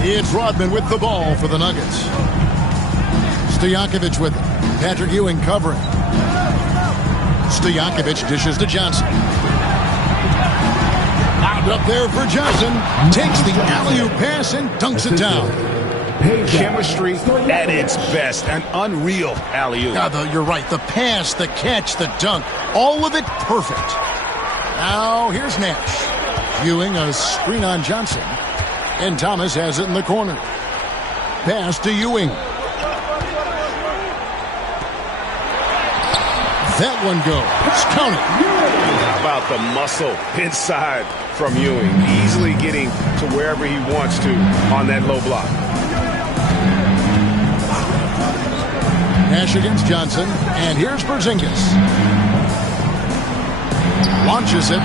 It's Rodman with the ball for the Nuggets. Stojakovic with it. Patrick Ewing covering. Stojakovic dishes to Johnson. Up there for Johnson. Takes the alley-oop pass and dunks it down. Chemistry at its best. An unreal alley-oop. You're right. The pass, the catch, the dunk. All of it perfect. Now here's Nash. Ewing a screen on Johnson. And Thomas has it in the corner. Pass to Ewing. That one goes. Count it. How about the muscle inside from Ewing? Easily getting to wherever he wants to on that low block. Nash against Johnson. And here's Porzingis. Launches it.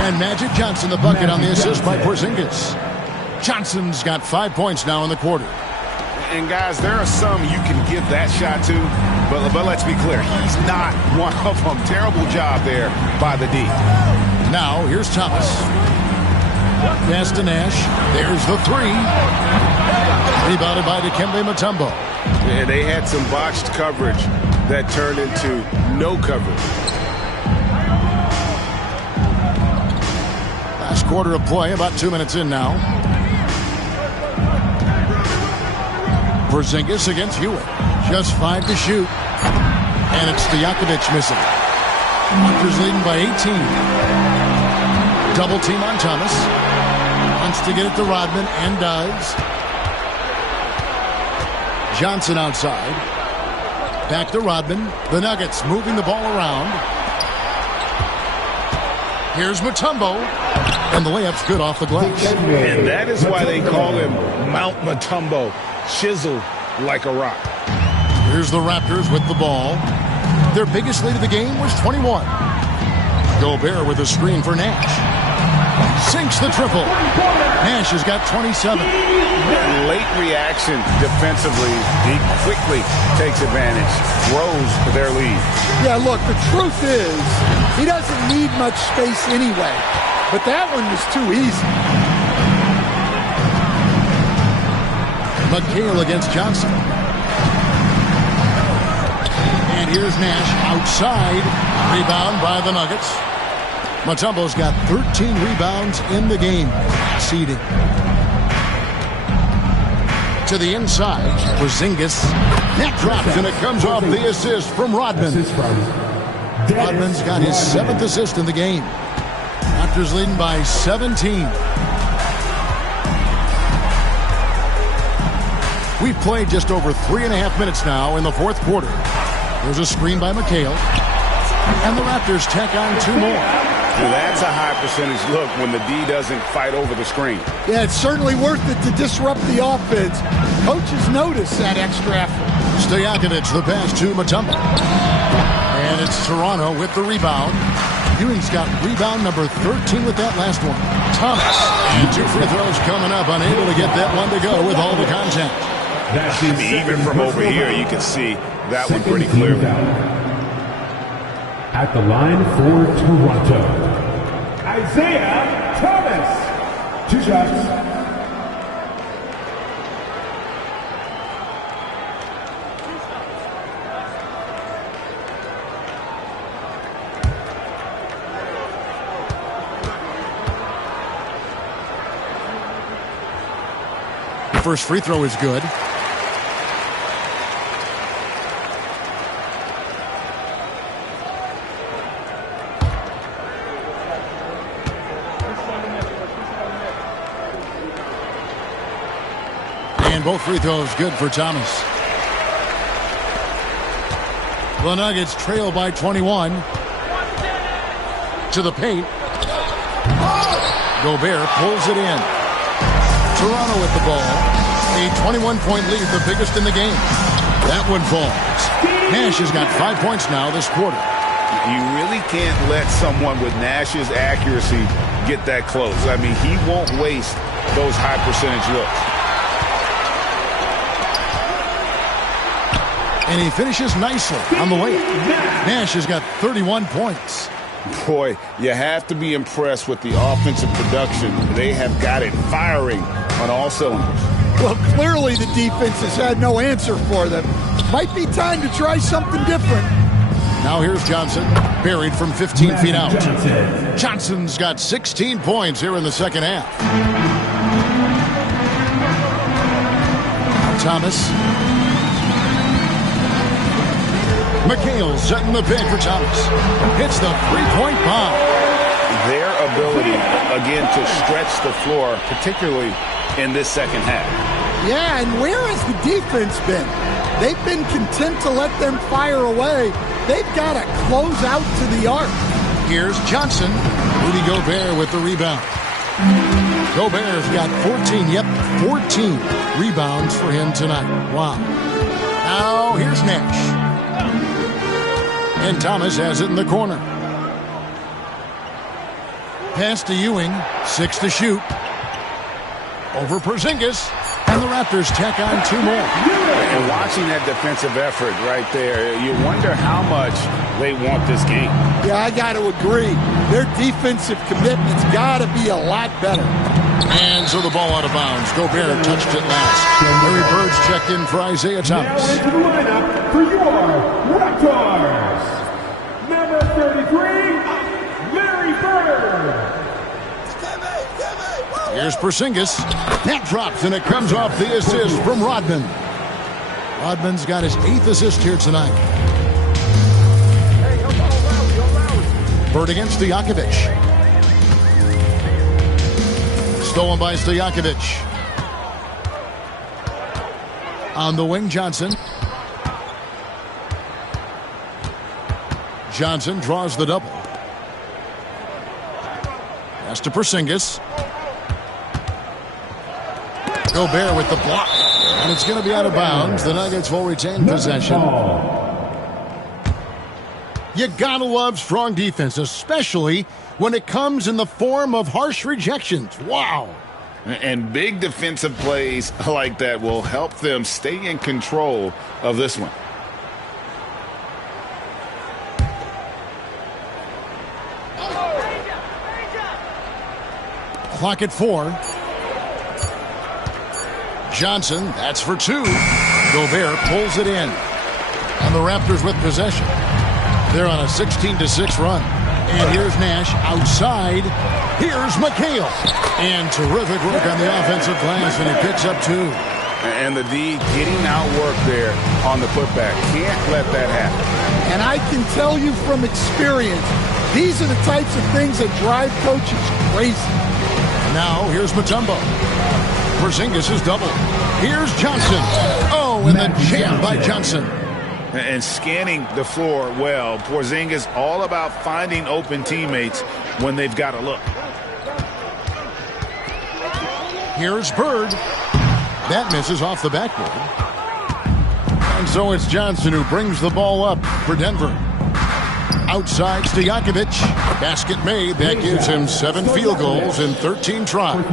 And Magic Johnson the bucket on the assist by Porzingis. Johnson's got 5 points now in the quarter. And guys, there are some you can give that shot to, but let's be clear, he's not one of them. Terrible job there by the D. Now, here's Thomas. Pass to Nash. There's the three. Rebounded by Dikembe Mutombo. Yeah, they had some botched coverage that turned into no coverage. Last quarter of play, about 2 minutes in now. Porzingis against Ewing. Just 5 to shoot. And it's Stojakovic missing. Raptors leading by 18. Double team on Thomas. Wants to get it to Rodman and does. Johnson outside. Back to Rodman. The Nuggets moving the ball around. Here's Mutombo. And the layup's good off the glass. And that is why they call him Mount Mutombo. Chiseled like a rock. Here's the Raptors with the ball. Their biggest lead of the game was 21. Gobert with a screen for Nash. Sinks the triple. Nash has got 27. Late reaction defensively. He quickly takes advantage. Grows their lead. Yeah, look, the truth is, he doesn't need much space anyway. But that one was too easy. McHale against Johnson. And here's Nash outside. Rebound by the Nuggets. Mutombo's got 13 rebounds in the game. Seeding. To the inside. Porzingis. That drops and it comes off the assist from Rodman. Rodman's got his 7th assist in the game. Raptors leading by 17. We've played just over 3.5 minutes now in the fourth quarter. There's a screen by McHale. And the Raptors tack on 2 more. Well, that's a high percentage look when the D doesn't fight over the screen. Yeah, it's certainly worth it to disrupt the offense. Coaches notice that extra effort. Stojakovic, the pass to Mutombo. And it's Toronto with the rebound. Ewing's got rebound number 13 with that last one. Thomas. And 2 free throws coming up. Unable to get that one to go with all the contact. Even from over here, you can see that one pretty clearly. At the line for Toronto, Isaiah Thomas. 2 shots. First free throw is good. And both free throws good for Thomas. The Nuggets trail by 21. To the paint. Gobert pulls it in. Toronto with the ball. A 21-point lead, the biggest in the game. That one falls. Nash has got 5 points now this quarter. You really can't let someone with Nash's accuracy get that close. I mean, he won't waste those high percentage looks. And he finishes nicely on the layup. Nash has got 31 points. Boy, you have to be impressed with the offensive production. They have got it firing on all cylinders. Well, clearly the defense has had no answer for them. Might be time to try something different. Now here's Johnson. Buried from 15 feet out. Johnson's got 16 points here in the second half. Thomas. McHale setting the pick for Thomas. Hits the three-point bomb. Their ability, again, to stretch the floor, particularly in this second half. Yeah, and where has the defense been? They've been content to let them fire away. They've got to close out to the arc. Here's Johnson. Rudy Gobert with the rebound. Gobert's got 14 rebounds for him tonight. Wow. Now here's Nash. And Thomas has it in the corner. Pass to Ewing. 6 to shoot. Over Porzingis. And the Raptors tack on 2 more. And watching that defensive effort right there, you wonder how much they want this game. Yeah, I got to agree. Their defensive commitment's got to be a lot better. And so the ball out of bounds. Gobert touched it last. Larry Bird's checked in for Isaiah Thomas. Now into the lineup for your Raptors. Number 33, Larry Bird. Here's Porzingis. That drops, and it comes off the assist from Rodman. Rodman's got his 8th assist here tonight. Bird against Stojakovic. Stolen by Stojakovic. On the wing, Johnson. Johnson draws the double. Pass to Porzingis. Gobert with the block. And it's going to be out of bounds. The Nuggets will retain possession. You gotta love strong defense, especially when it comes in the form of harsh rejections. Wow. And big defensive plays like that will help them stay in control of this one. Clock at 4. Johnson, that's for 2. Gobert pulls it in. And the Raptors with possession. They're on a 16-6 run. And here's Nash outside. Here's McHale. And terrific work on the offensive glass, and he picks up 2. And the D getting outwork there on the putback. Can't let that happen. And I can tell you from experience, these are the types of things that drive coaches crazy. Now here's Mutombo. Porzingis is double. Here's Johnson. Oh, and the jam by Johnson. And scanning the floor well. Porzingis all about finding open teammates when they've got a look. Here's Bird. That misses off the backboard. And so it's Johnson who brings the ball up for Denver. Outside Stojakovic. Basket made. That gives him 7 field goals in 13 tries.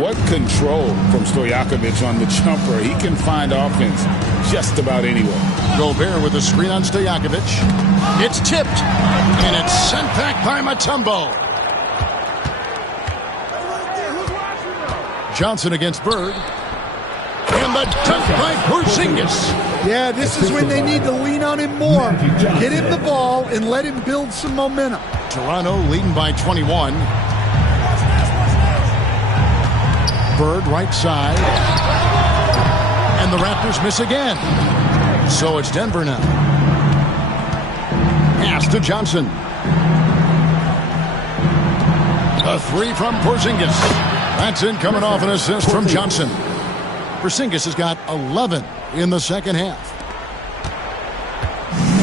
What control from Stojakovic on the jumper. He can find offense just about anywhere. Gobert with a screen on Stojakovic. It's tipped. And it's sent back by Mutombo. Johnson against Bird. And the dunk by Porzingis. Yeah, this is when they need to lean on him more. Get him the ball and let him build some momentum. Toronto leading by 21. Bird right side. And the Raptors miss again. So it's Denver now. Pass to Johnson. A 3 from Porzingis. That's in coming off an assist from Johnson. Porzingis has got 11 in the second half.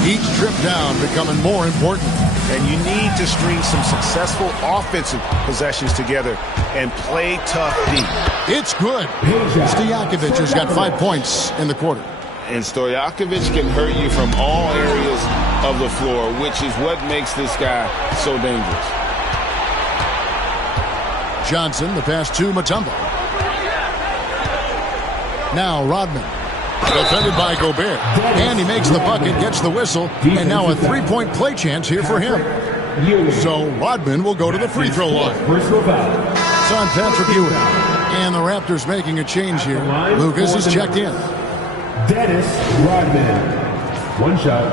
Each trip down becoming more important. And you need to string some successful offensive possessions together and play tough deep. It's good. Stojakovic has got 5 points in the quarter. And Stojakovic can hurt you from all areas of the floor, which is what makes this guy so dangerous. Johnson, the pass to Mutombo. Now Rodman. Defended by Gobert. And he makes the bucket, gets the whistle, and now a 3-point play chance here for him. So Rodman will go to the free throw line. It's on Patrick Ewing. And the Raptors making a change here. Lucas is checked in. Dennis Rodman. One shot.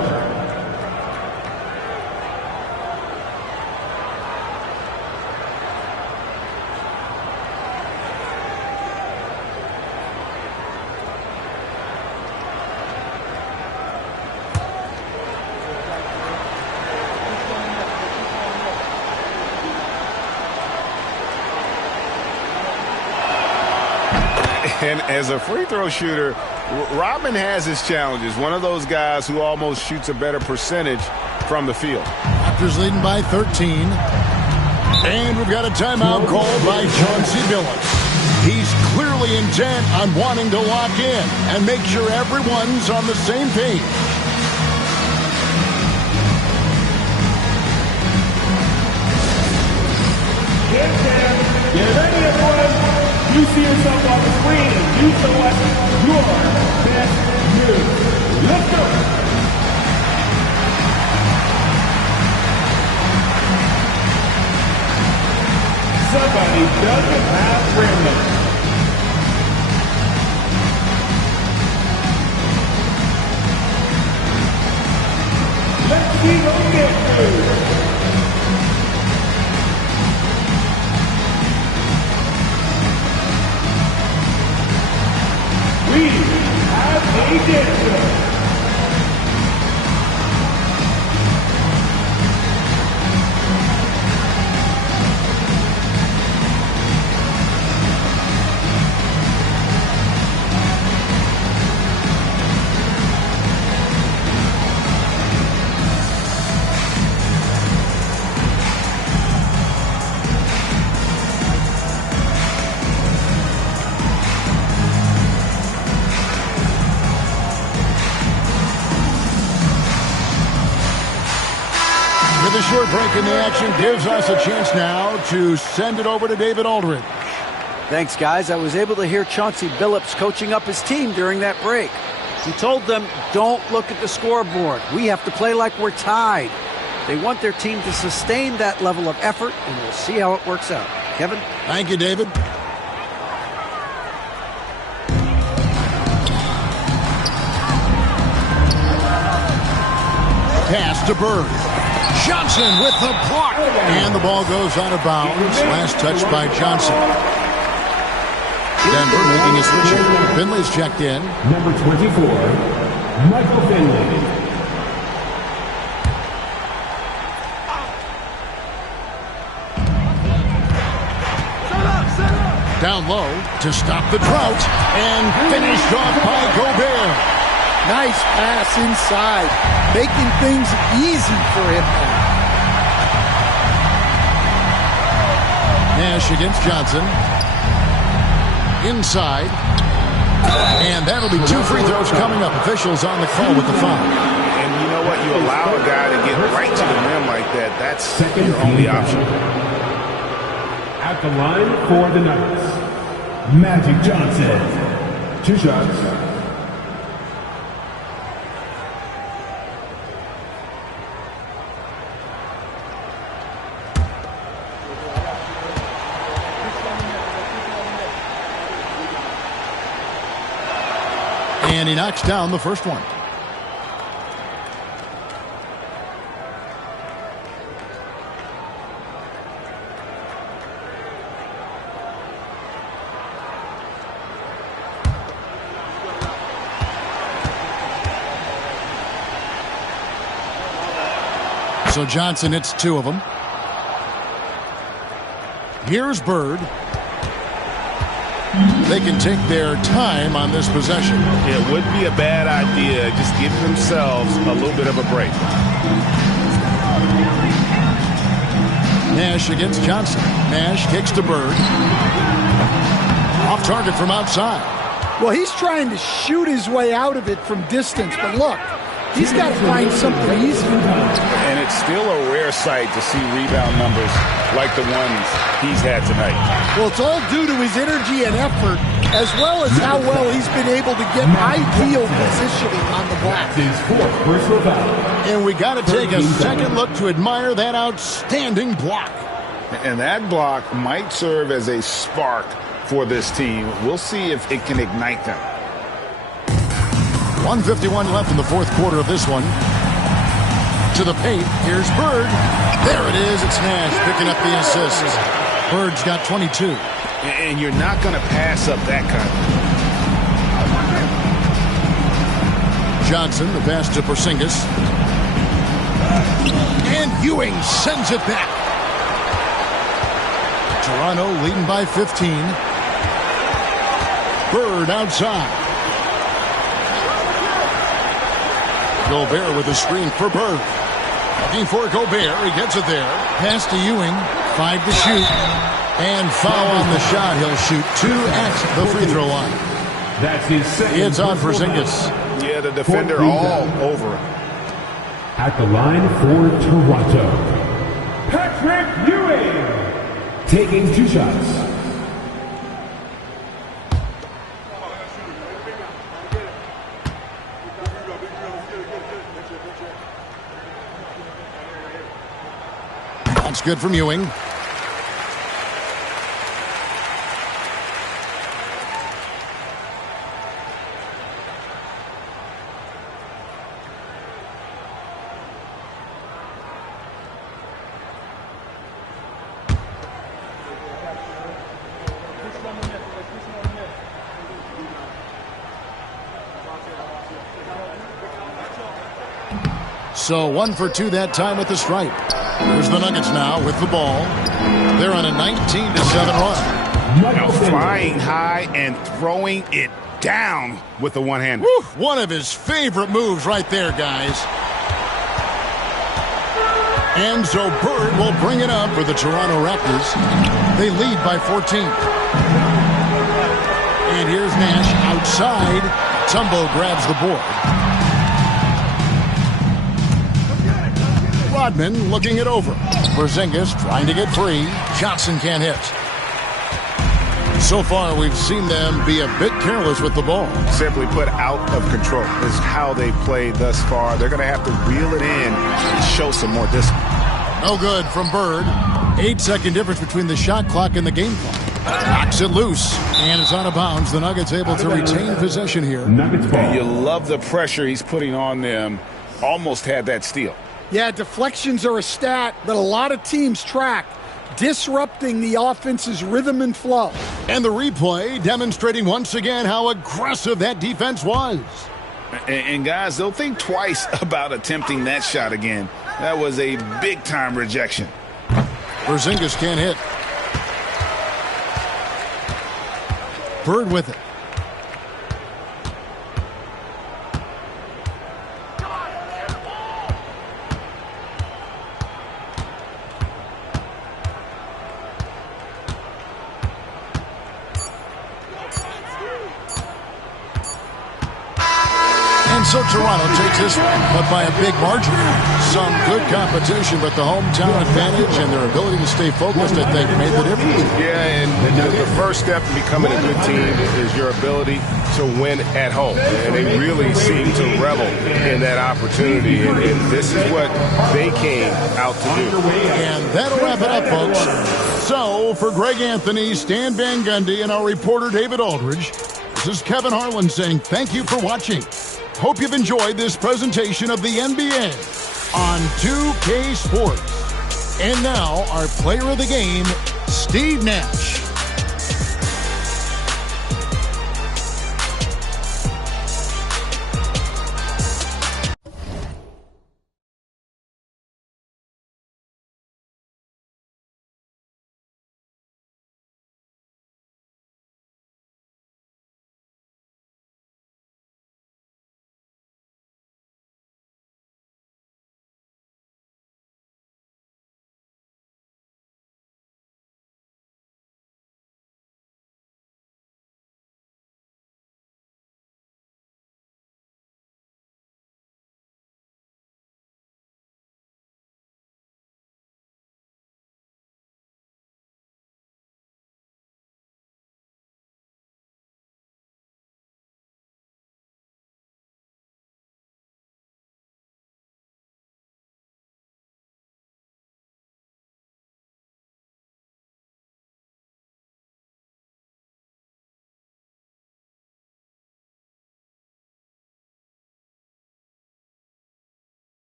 And as a free throw shooter, Rodman has his challenges. One of those guys who almost shoots a better percentage from the field. Raptors leading by 13. And we've got a timeout called by Chauncey Billups. He's clearly intent on wanting to lock in and make sure everyone's on the same page. Get ready, everyone. You see yourself on the screen and you select your best move. Let's go. Somebody doesn't have random. Let's see those get through. We have a dancer. The short break in the action gives us a chance now to send it over to David Aldridge. Thanks, guys. I was able to hear Chauncey Billups coaching up his team during that break. He told them, don't look at the scoreboard. We have to play like we're tied. They want their team to sustain that level of effort, and we'll see how it works out. Kevin? Thank you, David. Pass to Bird. Johnson with the block. And the ball goes out of bounds. Last touch by Johnson. Denver making a switch here. Finley's checked in. Number 24, Michael Finley. Down low to stop the drought. And finished off by Gobert. Nice pass inside, making things easy for him. Nash against Johnson. Inside. And that'll be 2 free throws coming up. Officials on the call with the foul. And you know what? You allow a guy to get right to the rim like that. That's your only option. At the line for the Knights, Magic Johnson. 2 shots. And he knocks down the first one. So Johnson hits 2 of them. Here's Bird. They can take their time on this possession. It would be a bad idea. Just give themselves a little bit of a break. Nash against Johnson. Nash kicks to Bird. Off target from outside. Well, he's trying to shoot his way out of it from distance, but look, he's got to find something easy. And it's still a rare sight to see rebound numbers like the ones he's had tonight. Well, it's all due to his energy and effort, as well as how well he's been able to get ideal positioning on the glass. His 4th personal foul. And we got to take a second look to admire that outstanding block. And that block might serve as a spark for this team. We'll see if it can ignite them. 1:51 left in the 4th quarter of this one. To the paint. Here's Bird. There it is. It's Nash picking up the assist. Bird's got 22. And you're not going to pass up that kind of. Johnson, the pass to Porzingis. And Ewing sends it back. Toronto leading by 15. Bird outside. Gobert with a screen for Bird. Looking for Gobert. He gets it there. Pass to Ewing. 5 to shoot. And foul on the shot. He'll shoot 2 at the free throw line. That's his second. It's on for Porzingis. Yeah, the defender all over him. At the line for Toronto, Patrick Ewing, taking 2 shots. That's good from Ewing. So 1 for 2 that time at the stripe. Here's the Nuggets now with the ball. They're on a 19-7 run. Now flying high and throwing it down with the one-hander. One of his favorite moves right there, guys. And so Bird will bring it up for the Toronto Raptors. They lead by 14. And here's Nash outside. Tumbo grabs the board. Rodman looking it over. Porzingis trying to get free. Johnson can't hit. So far, we've seen them be a bit careless with the ball. Simply put, out of control is how they played thus far. They're going to have to reel it in and show some more discipline. No good from Bird. 8-second difference between the shot clock and the game clock. Knocks it loose, and it's out of bounds. The Nuggets able to retain possession here. You love the pressure he's putting on them. Almost had that steal. Yeah, deflections are a stat that a lot of teams track, disrupting the offense's rhythm and flow. And the replay demonstrating once again how aggressive that defense was. And guys, they'll think twice about attempting that shot again. That was a big-time rejection. Porzingis can't hit. Bird with it. So Toronto takes this one, but by a big margin. Some good competition, but the hometown advantage and their ability to stay focused, I think, made the difference. Yeah, and the first step to becoming a good team is your ability to win at home. And they really seem to revel in that opportunity, and this is what they came out to do. And that'll wrap it up, folks. So, for Greg Anthony, Stan Van Gundy, and our reporter David Aldridge, this is Kevin Harlan saying thank you for watching. Hope you've enjoyed this presentation of the NBA on 2K Sports. And now, our player of the game, Steve Nash.